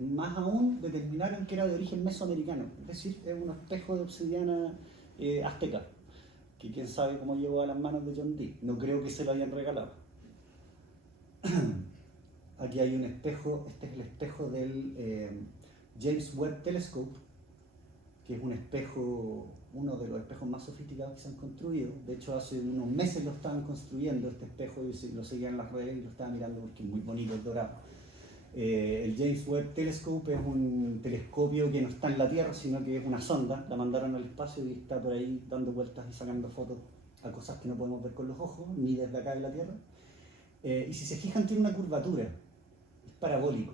más aún determinaron que era de origen mesoamericano, es decir, es un espejo de obsidiana azteca, que quién sabe cómo llegó a las manos de John Dee. No creo que se lo hayan regalado. Aquí hay un espejo, este es el espejo del James Webb Telescope, que es un espejo, uno de los espejos más sofisticados que se han construido. De hecho, hace unos meses lo estaban construyendo este espejo y lo seguían en las redes y lo estaban mirando porque es muy bonito, es dorado. El James Webb Telescope es un telescopio que no está en la Tierra, sino que es una sonda. La mandaron al espacio y está por ahí dando vueltas y sacando fotos a cosas que no podemos ver con los ojos, ni desde acá de la Tierra. Y si se fijan, tiene una curvatura, es parabólico.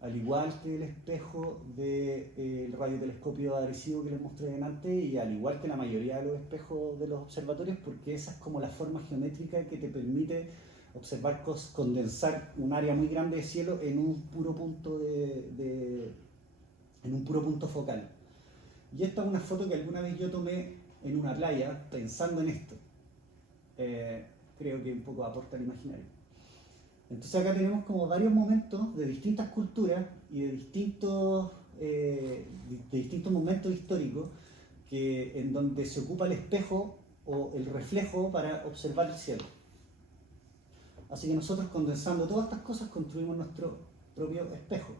Al igual que el espejo del radiotelescopio agresivo que les mostré delante, y al igual que la mayoría de los espejos de los observatorios, porque esa es como la forma geométrica que te permite observar condensar un área muy grande de cielo en un puro punto en un puro punto focal. Y esta es una foto que alguna vez yo tomé en una playa pensando en esto. Creo que un poco aporta al imaginario. Entonces acá tenemos como varios momentos de distintas culturas y de distintos momentos históricos en donde se ocupa el espejo o el reflejo para observar el cielo. Así que nosotros, condensando todas estas cosas, construimos nuestro propio espejo.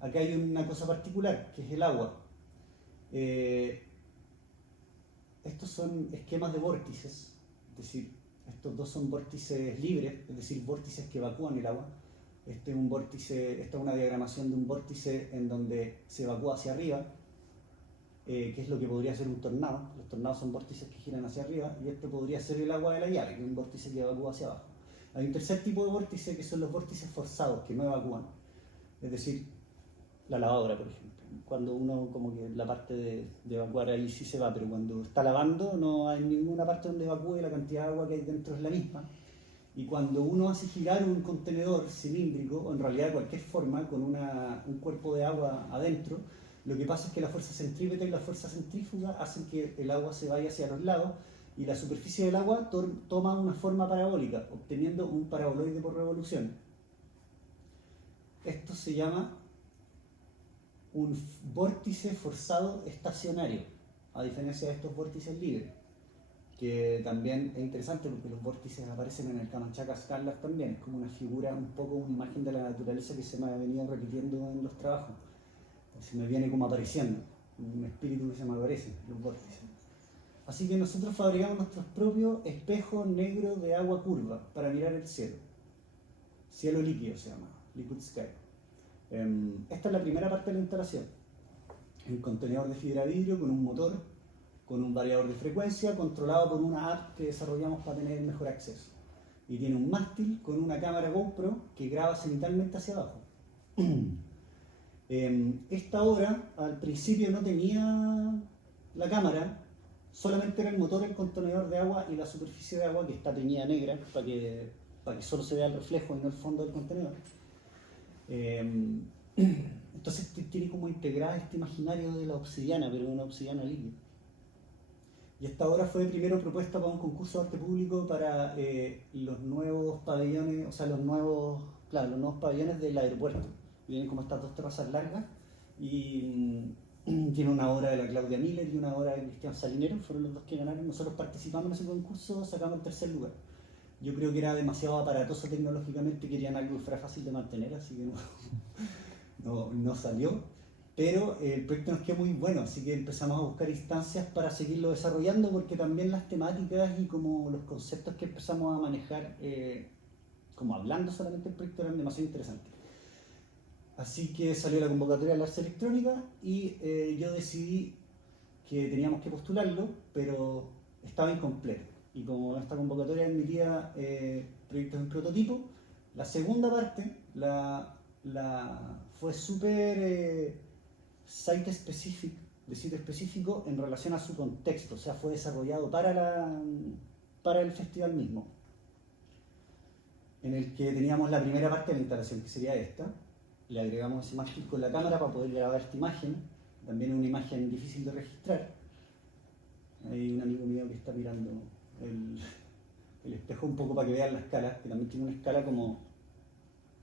Acá hay una cosa particular, que es el agua. Estos son esquemas de vórtices, es decir, estos dos son vórtices libres, es decir, vórtices que evacúan el agua. Este es un vórtice, esta es una diagramación de un vórtice en donde se evacúa hacia arriba, que es lo que podría ser un tornado. Los tornados son vórtices que giran hacia arriba, y este podría ser el agua de la llave, que es un vórtice que evacúa hacia abajo. Hay un tercer tipo de vórtice que son los vórtices forzados, que no evacúan. Es decir, la lavadora, por ejemplo. Cuando uno, como que la parte de evacuar ahí sí se va, pero cuando está lavando no hay ninguna parte donde evacúe, la cantidad de agua que hay dentro es la misma. Y cuando uno hace girar un contenedor cilíndrico, o en realidad de cualquier forma, con un cuerpo de agua adentro, lo que pasa es que la fuerza centrípeta y la fuerza centrífuga hacen que el agua se vaya hacia los lados, y la superficie del agua toma una forma parabólica, obteniendo un paraboloide por revolución. Esto se llama un vórtice forzado estacionario, a diferencia de estos vórtices libres, que también es interesante porque los vórtices aparecen en el Camanchaca Scarlas también. Es como una figura, un poco una imagen de la naturaleza que se me ha venido repitiendo en los trabajos. Se me viene como apareciendo, un espíritu que se me aparece, los vórtices. Así que nosotros fabricamos nuestros propios espejos negros de agua curva para mirar el cielo. Cielo líquido se llama, Liquid Sky. Esta es la primera parte de la instalación. Un contenedor de fibra de vidrio con un motor, con un variador de frecuencia, controlado por una app que desarrollamos para tener mejor acceso. Y tiene un mástil con una cámara GoPro que graba cenitalmente hacia abajo. Esta obra al principio no tenía la cámara, solamente era el motor, el contenedor de agua y la superficie de agua que está teñida negra para que solo se vea el reflejo y no el fondo del contenedor. Entonces tiene como integrada este imaginario de la obsidiana, pero una obsidiana líquida. Y esta obra fue primero propuesta para un concurso de arte público para los nuevos pabellones, o sea, los nuevos pabellones del aeropuerto. Vienen como estas dos terrazas largas y tiene una obra de la Claudia Miller y una obra de Cristian Salinero, fueron los dos que ganaron. Nosotros participamos en ese concurso, sacamos el tercer lugar. Yo creo que era demasiado aparatoso tecnológicamente, querían algo que fuera fácil de mantener, así que no salió. Pero el proyecto nos quedó muy bueno, así que empezamos a buscar instancias para seguirlo desarrollando, porque también las temáticas y como los conceptos que empezamos a manejar, como hablando solamente del proyecto, eran demasiado interesantes. Así que salió la convocatoria de la Arce Electrónica y yo decidí que teníamos que postularlo, pero estaba incompleto. Y como esta convocatoria admitía proyectos en prototipo, la segunda parte fue súper site specific, de sitio específico en relación a su contexto, o sea, fue desarrollado para el festival mismo, en el que teníamos la primera parte de la instalación, que sería esta. Le agregamos ese mástil con la cámara para poder grabar esta imagen, también es una imagen difícil de registrar. Hay un amigo mío que está mirando el espejo un poco para que vean la escala, que también tiene una escala como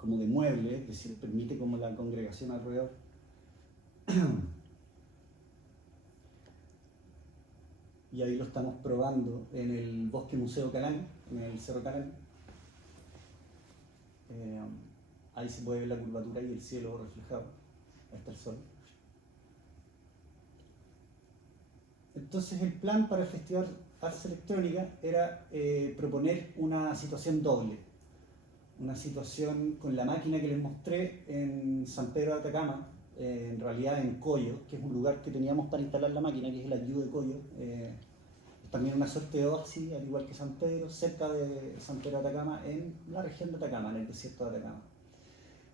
de mueble, es decir, permite como la congregación alrededor. Y ahí lo estamos probando en el Bosque Museo Calán, en el Cerro Calán. Ahí se puede ver la curvatura y el cielo reflejado. Ahí está el sol. Entonces el plan para el Festival Arce Electrónica era proponer una situación doble. Una situación con la máquina que les mostré en San Pedro de Atacama, en realidad en Coyo, que es un lugar que teníamos para instalar la máquina, que es el Ayú de Coyo. También una suerte de oasis, al igual que San Pedro, cerca de San Pedro de Atacama, en la región de Atacama, en el desierto de Atacama.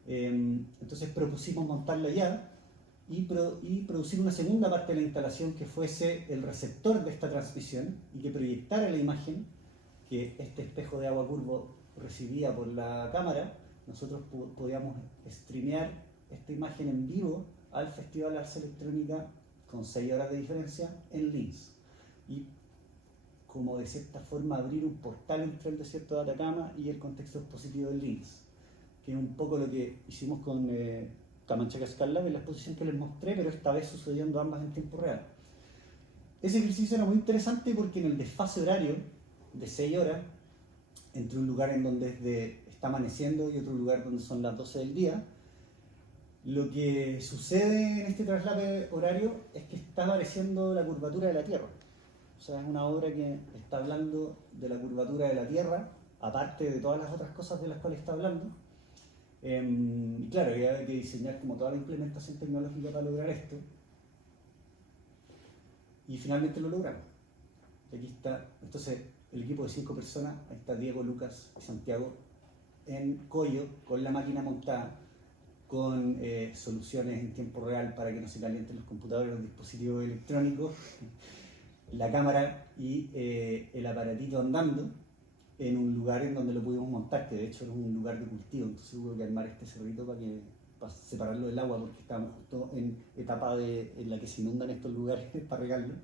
Entonces propusimos montarla allá y producir una segunda parte de la instalación que fuese el receptor de esta transmisión y que proyectara la imagen que este espejo de agua curvo recibía por la cámara. Nosotros podíamos streamear esta imagen en vivo al Festival Arce Electrónica con 6 horas de diferencia en Linz, y como de cierta forma abrir un portal entre el desierto de Atacama y el contexto expositivo de Linz, que es un poco lo que hicimos con Camanchaca Skylab en la exposición que les mostré, pero esta vez sucediendo ambas en tiempo real. Ese ejercicio era muy interesante porque en el desfase horario de 6 horas, entre un lugar en donde está amaneciendo y otro lugar donde son las 12 del día, lo que sucede en este traslape horario es que está apareciendo la curvatura de la Tierra. O sea, es una obra que está hablando de la curvatura de la Tierra, aparte de todas las otras cosas de las cuales está hablando. Y claro, había que diseñar como toda la implementación tecnológica para lograr esto. Y finalmente lo logramos. Aquí está, entonces, el equipo de 5 personas, ahí está Diego, Lucas y Santiago, en Coyo, con la máquina montada, con soluciones en tiempo real para que no se calienten los computadores, los dispositivos electrónicos, la cámara y el aparatito andando en un lugar en donde lo pudimos montar, que de hecho era un lugar de cultivo, entonces hubo que armar este cerrito para separarlo del agua, porque estábamos justo en etapa en la que se inundan estos lugares para regarlo.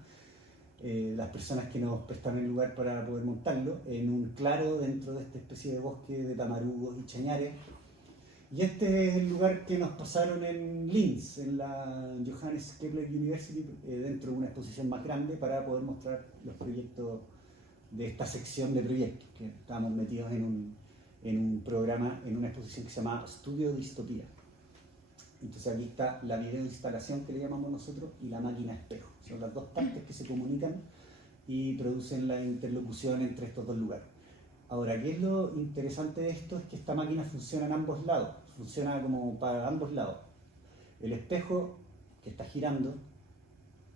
Las personas que nos prestaron el lugar para poder montarlo, en un claro dentro de esta especie de bosque de tamarugos y chañares. Y este es el lugar que nos pasaron en Linz, en la Johannes Kepler University, dentro de una exposición más grande para poder mostrar los proyectos de esta sección de proyectos, que estábamos metidos en un programa, en una exposición que se llama Estudio Distopía. Entonces aquí está la videoinstalación que le llamamos nosotros y la máquina espejo. Son las dos partes que se comunican y producen la interlocución entre estos dos lugares. Ahora, ¿qué es lo interesante de esto? Es que esta máquina funciona en ambos lados, funciona como para ambos lados. El espejo que está girando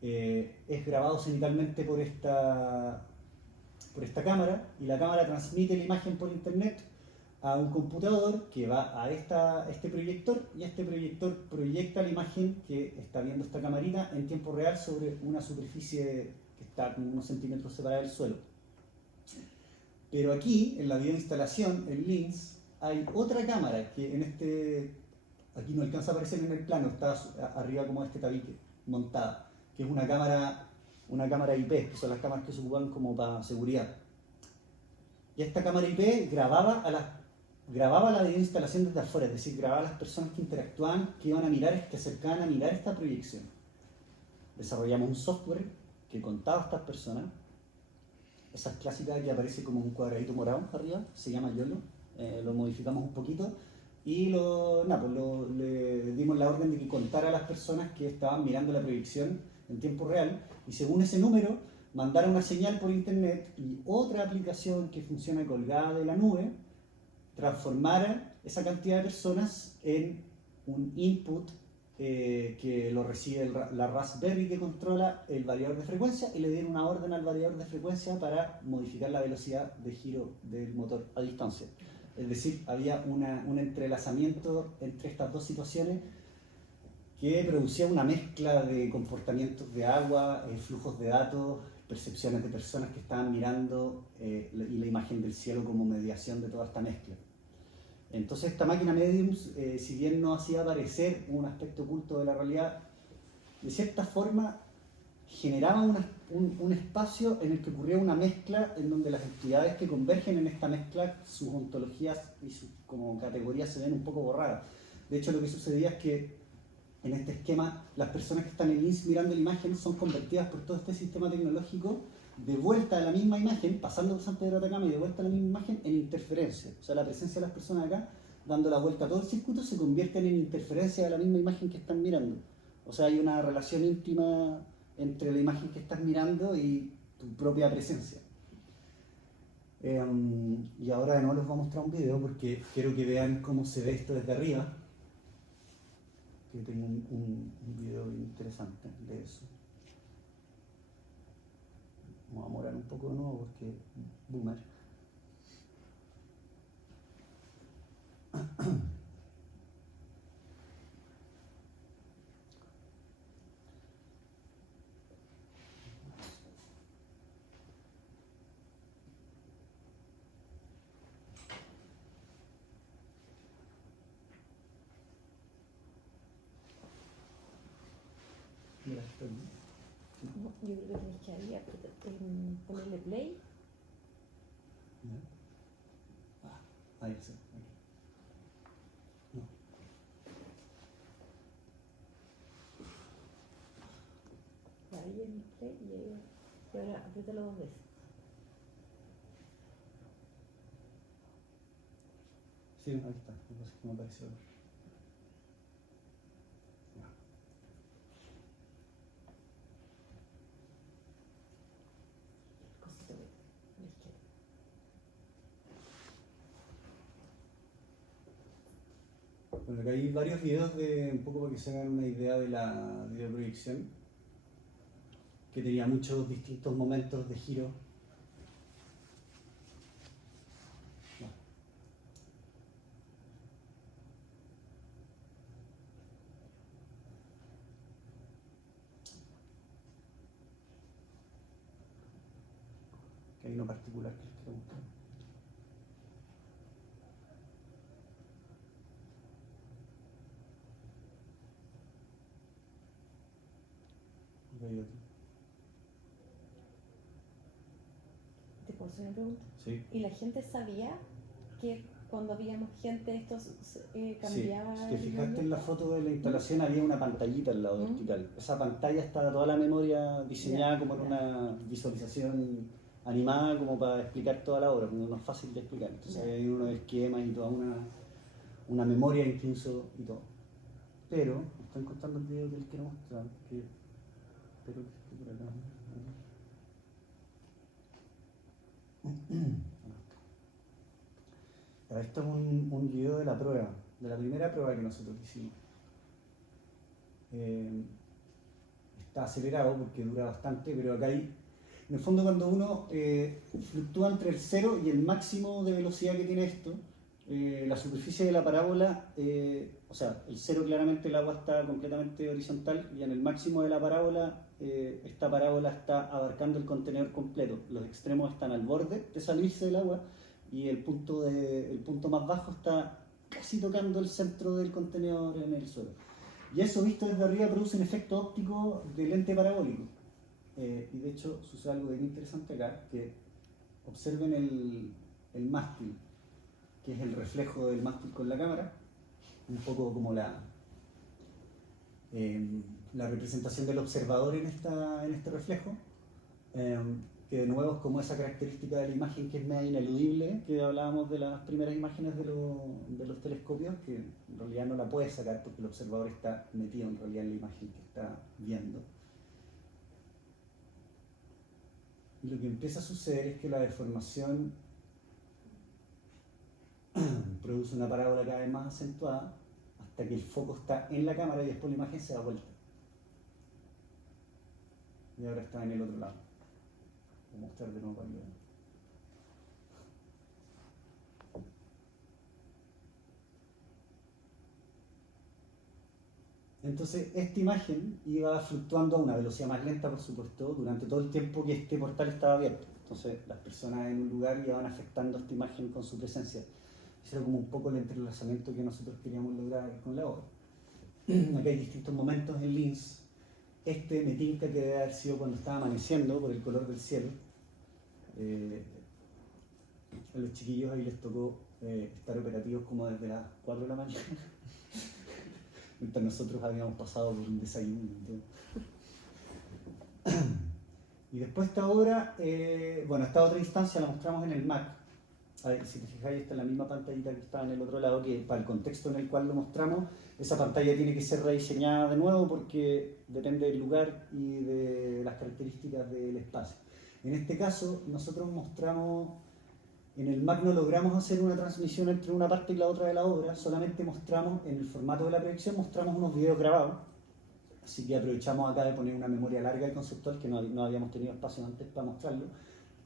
es grabado cenitalmente por esta cámara, y la cámara transmite la imagen por internet a un computador que va a este proyector, y este proyector proyecta la imagen que está viendo esta camarita en tiempo real sobre una superficie que está como unos centímetros separada del suelo. Pero aquí, en la videoinstalación, en Linz, hay otra cámara que aquí no alcanza a aparecer en el plano, está arriba como este tabique, montada, que es una cámara IP, que son las cámaras que se ocupan como para seguridad. Y esta cámara IP grababa la videoinstalación desde afuera, es decir, grababa a las personas que interactuaban, que iban a mirar, que acercaban a mirar esta proyección. Desarrollamos un software que contaba a estas personas esa es clásica que aparece como un cuadradito morado arriba, se llama YOLO, lo modificamos un poquito y le dimos la orden de que contara a las personas que estaban mirando la proyección en tiempo real y según ese número mandara una señal por internet y otra aplicación que funciona colgada de la nube transformara esa cantidad de personas en un input que lo recibe la Raspberry que controla el variador de frecuencia y le dieron una orden al variador de frecuencia para modificar la velocidad de giro del motor a distancia. Es decir, había un entrelazamiento entre estas dos situaciones que producía una mezcla de comportamientos de agua, flujos de datos, percepciones de personas que estaban mirando y la imagen del cielo como mediación de toda esta mezcla. Entonces esta máquina Mediums, si bien no hacía aparecer un aspecto oculto de la realidad, de cierta forma generaba un espacio en el que ocurría una mezcla en donde las entidades que convergen en esta mezcla, sus ontologías y sus como categorías se ven un poco borradas. De hecho, lo que sucedía es que en este esquema las personas que están en INS mirando la imagen son convertidas por todo este sistema tecnológico de vuelta a la misma imagen, pasando por San Pedro de Atacama y de vuelta a la misma imagen en interferencia. O sea, la presencia de las personas acá, dando la vuelta a todo el circuito, se convierten en interferencia de la misma imagen que están mirando. O sea, hay una relación íntima entre la imagen que estás mirando y tu propia presencia. Y ahora de nuevo les voy a mostrar un video porque quiero que vean cómo se ve esto desde arriba. Que tengo un video interesante de eso. Vamos a morar un poco de nuevo porque boomer. Mira, esto, ¿no? No, yo creo que tienes que ahí ponerle play. Ahí sí. No. Ahí en play y ahí. Y ahora apriétalo 2 veces. Sí, ahí está. Lo que pasa es que me apareció. Cosito a la izquierda. Bueno, acá hay varios videos de un poco para que se hagan una idea de la videoproyección, que tenía muchos distintos momentos de giro. Que hay uno particular que les quiero mostrar. Acá hay otro. ¿Te puedo hacer una pregunta? Sí. ¿Y la gente sabía que cuando habíamos gente esto cambiaba? Sí, si te fijaste el en la foto de la instalación había una pantallita al lado vertical. Esa pantalla está toda la memoria diseñada como en una visualización animada como para explicar toda la obra, porque no es fácil de explicar. Entonces hay unos esquemas y toda una memoria incluso y todo. Pero, me están contando el video que les quiero mostrar, que espero que esté por acá. Esto es un video de la prueba, de la primera prueba que nosotros hicimos. Está acelerado porque dura bastante, pero acá hay, en el fondo cuando uno fluctúa entre el 0 y el máximo de velocidad que tiene esto, la superficie de la parábola, o sea, el 0 claramente el agua está completamente horizontal y en el máximo de la parábola, esta parábola está abarcando el contenedor completo. Los extremos están al borde de salirse del agua y el punto más bajo está casi tocando el centro del contenedor en el suelo. Y eso visto desde arriba produce un efecto óptico de lente parabólico. Y de hecho sucede algo bien interesante acá, que observen el mástil, que es el reflejo del mástil con la cámara, un poco como la representación del observador en este reflejo. que de nuevo es como esa característica de la imagen que es media ineludible, que hablábamos de las primeras imágenes de los telescopios, que en realidad no la puedes sacar porque el observador está metido en realidad en la imagen que está viendo. Y lo que empieza a suceder es que la deformación produce una parábola cada vez más acentuada hasta que el foco está en la cámara y después la imagen se da vuelta. Y ahora está en el otro lado. Voy a mostrar de nuevo para que vean. Entonces, esta imagen iba fluctuando a una velocidad más lenta, por supuesto, durante todo el tiempo que este portal estaba abierto. Entonces, las personas en un lugar iban afectando esta imagen con su presencia. Ese era como un poco el entrelazamiento que nosotros queríamos lograr con la obra. Acá hay distintos momentos en Linz. Este me tinca que debe haber sido cuando estaba amaneciendo por el color del cielo. A los chiquillos ahí les tocó estar operativos como desde las 4 de la mañana. Mientras nosotros habíamos pasado por un desayuno y todo. Y después esta obra, esta otra instancia la mostramos en el MAC. A ver, si te fijáis, está en la misma pantallita que estaba en el otro lado, que para el contexto en el cual lo mostramos, esa pantalla tiene que ser rediseñada de nuevo porque depende del lugar y de las características del espacio. En este caso, nosotros mostramos, en el MAC no logramos hacer una transmisión entre una parte y la otra de la obra, solamente mostramos, en el formato de la proyección, mostramos unos videos grabados. Así que aprovechamos acá de poner una memoria larga y conceptual, que no habíamos tenido espacio antes para mostrarlo.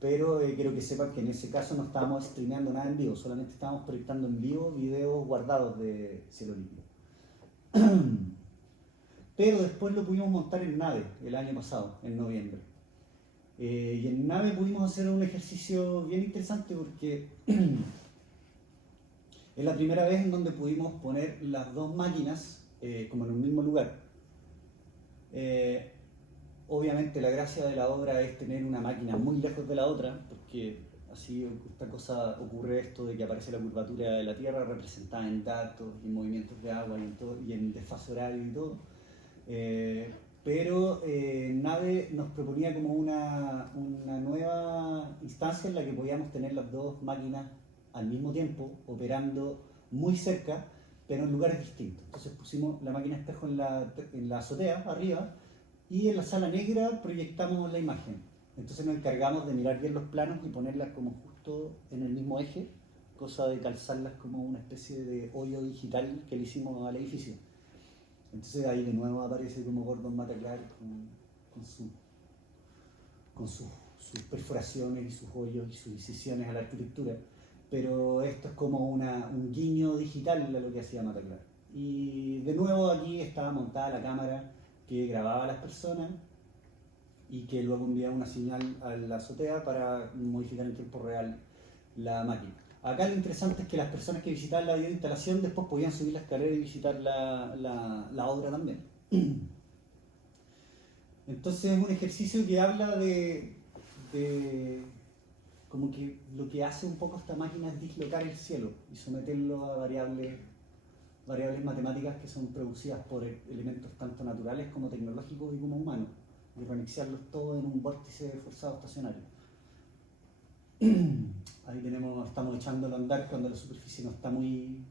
Pero quiero que sepan que en ese caso no estábamos streameando nada en vivo, solamente estábamos proyectando en vivo videos guardados de Cielo Líquido. Pero después lo pudimos montar en Nave el año pasado, en noviembre. Y en Nave pudimos hacer un ejercicio bien interesante porque es la primera vez en donde pudimos poner las dos máquinas como en un mismo lugar. Obviamente la gracia de la obra es tener una máquina muy lejos de la otra, porque así esta cosa ocurre esto de que aparece la curvatura de la Tierra representada en datos y movimientos de agua y en desfase horario y todo. Pero Nave nos proponía como una nueva instancia en la que podíamos tener las dos máquinas al mismo tiempo, operando muy cerca, pero en lugares distintos. Entonces pusimos la máquina espejo en la azotea, arriba, y en la sala negra proyectamos la imagen. Entonces nos encargamos de mirar bien los planos y ponerlas como justo en el mismo eje, cosa de calzarlas como una especie de hoyo digital que le hicimos al edificio. Entonces ahí de nuevo aparece como Gordon Mataclar con sus perforaciones y sus hoyos y sus incisiones a la arquitectura. Pero esto es como un guiño digital a lo que hacía Mataclar. Y de nuevo aquí estaba montada la cámara que grababa a las personas y que luego enviaba una señal a la azotea para modificar en tiempo real la máquina. Acá lo interesante es que las personas que visitaban la videoinstalación después podían subir la escalera y visitar la obra también. Entonces es un ejercicio que habla de como que lo que hace un poco esta máquina es dislocar el cielo y someterlo a variables matemáticas que son producidas por elementos tanto naturales como tecnológicos y como humanos, y remixearlos todos en un vórtice forzado estacionario. Ahí estamos echándolo a andar cuando la superficie no está muy...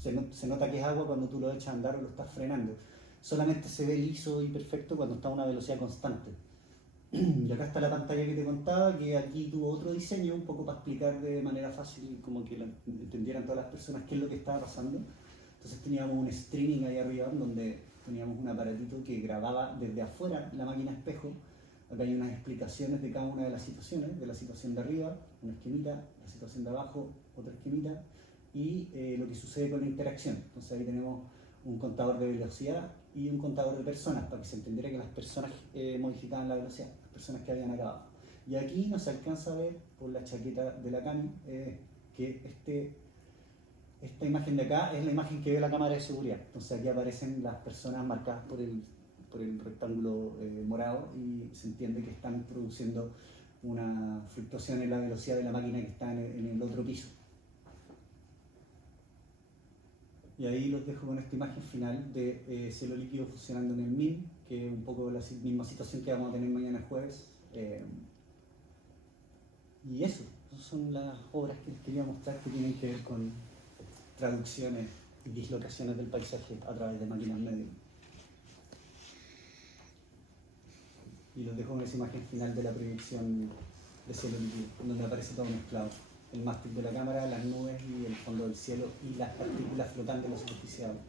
Se nota que es agua cuando tú lo echas a andar o lo estás frenando. Solamente se ve liso y perfecto cuando está a una velocidad constante. Y acá está la pantalla que te contaba, que aquí tuvo otro diseño un poco para explicar de manera fácil, como que entendieran todas las personas qué es lo que estaba pasando. Entonces teníamos un streaming ahí arriba donde teníamos un aparatito que grababa desde afuera la máquina espejo. Acá hay unas explicaciones de cada una de las situaciones, de la situación de arriba, una esquemita, la situación de abajo, otra esquemita, y lo que sucede con la interacción. Entonces ahí tenemos un contador de velocidad y un contador de personas, para que se entendiera que las personas modificaban la velocidad, las personas que habían acabado. Y aquí no se alcanza a ver, por la chaqueta de la Cami, que esta imagen de acá es la imagen que ve la cámara de seguridad. Entonces aquí aparecen las personas marcadas por el rectángulo morado y se entiende que están produciendo una fluctuación en la velocidad de la máquina que está en el otro piso. Y ahí los dejo con esta imagen final de Cielo Líquido funcionando en el MIM, que es un poco la misma situación que vamos a tener mañana jueves. Y eso, esas son las obras que les quería mostrar que tienen que ver con traducciones y dislocaciones del paisaje a través de máquinas medium. Y los dejo con esa imagen final de la proyección de cielo líquido, donde aparece todo mezclado. El mástil de la cámara, las nubes y el fondo del cielo y las partículas flotando en la superficie de agua.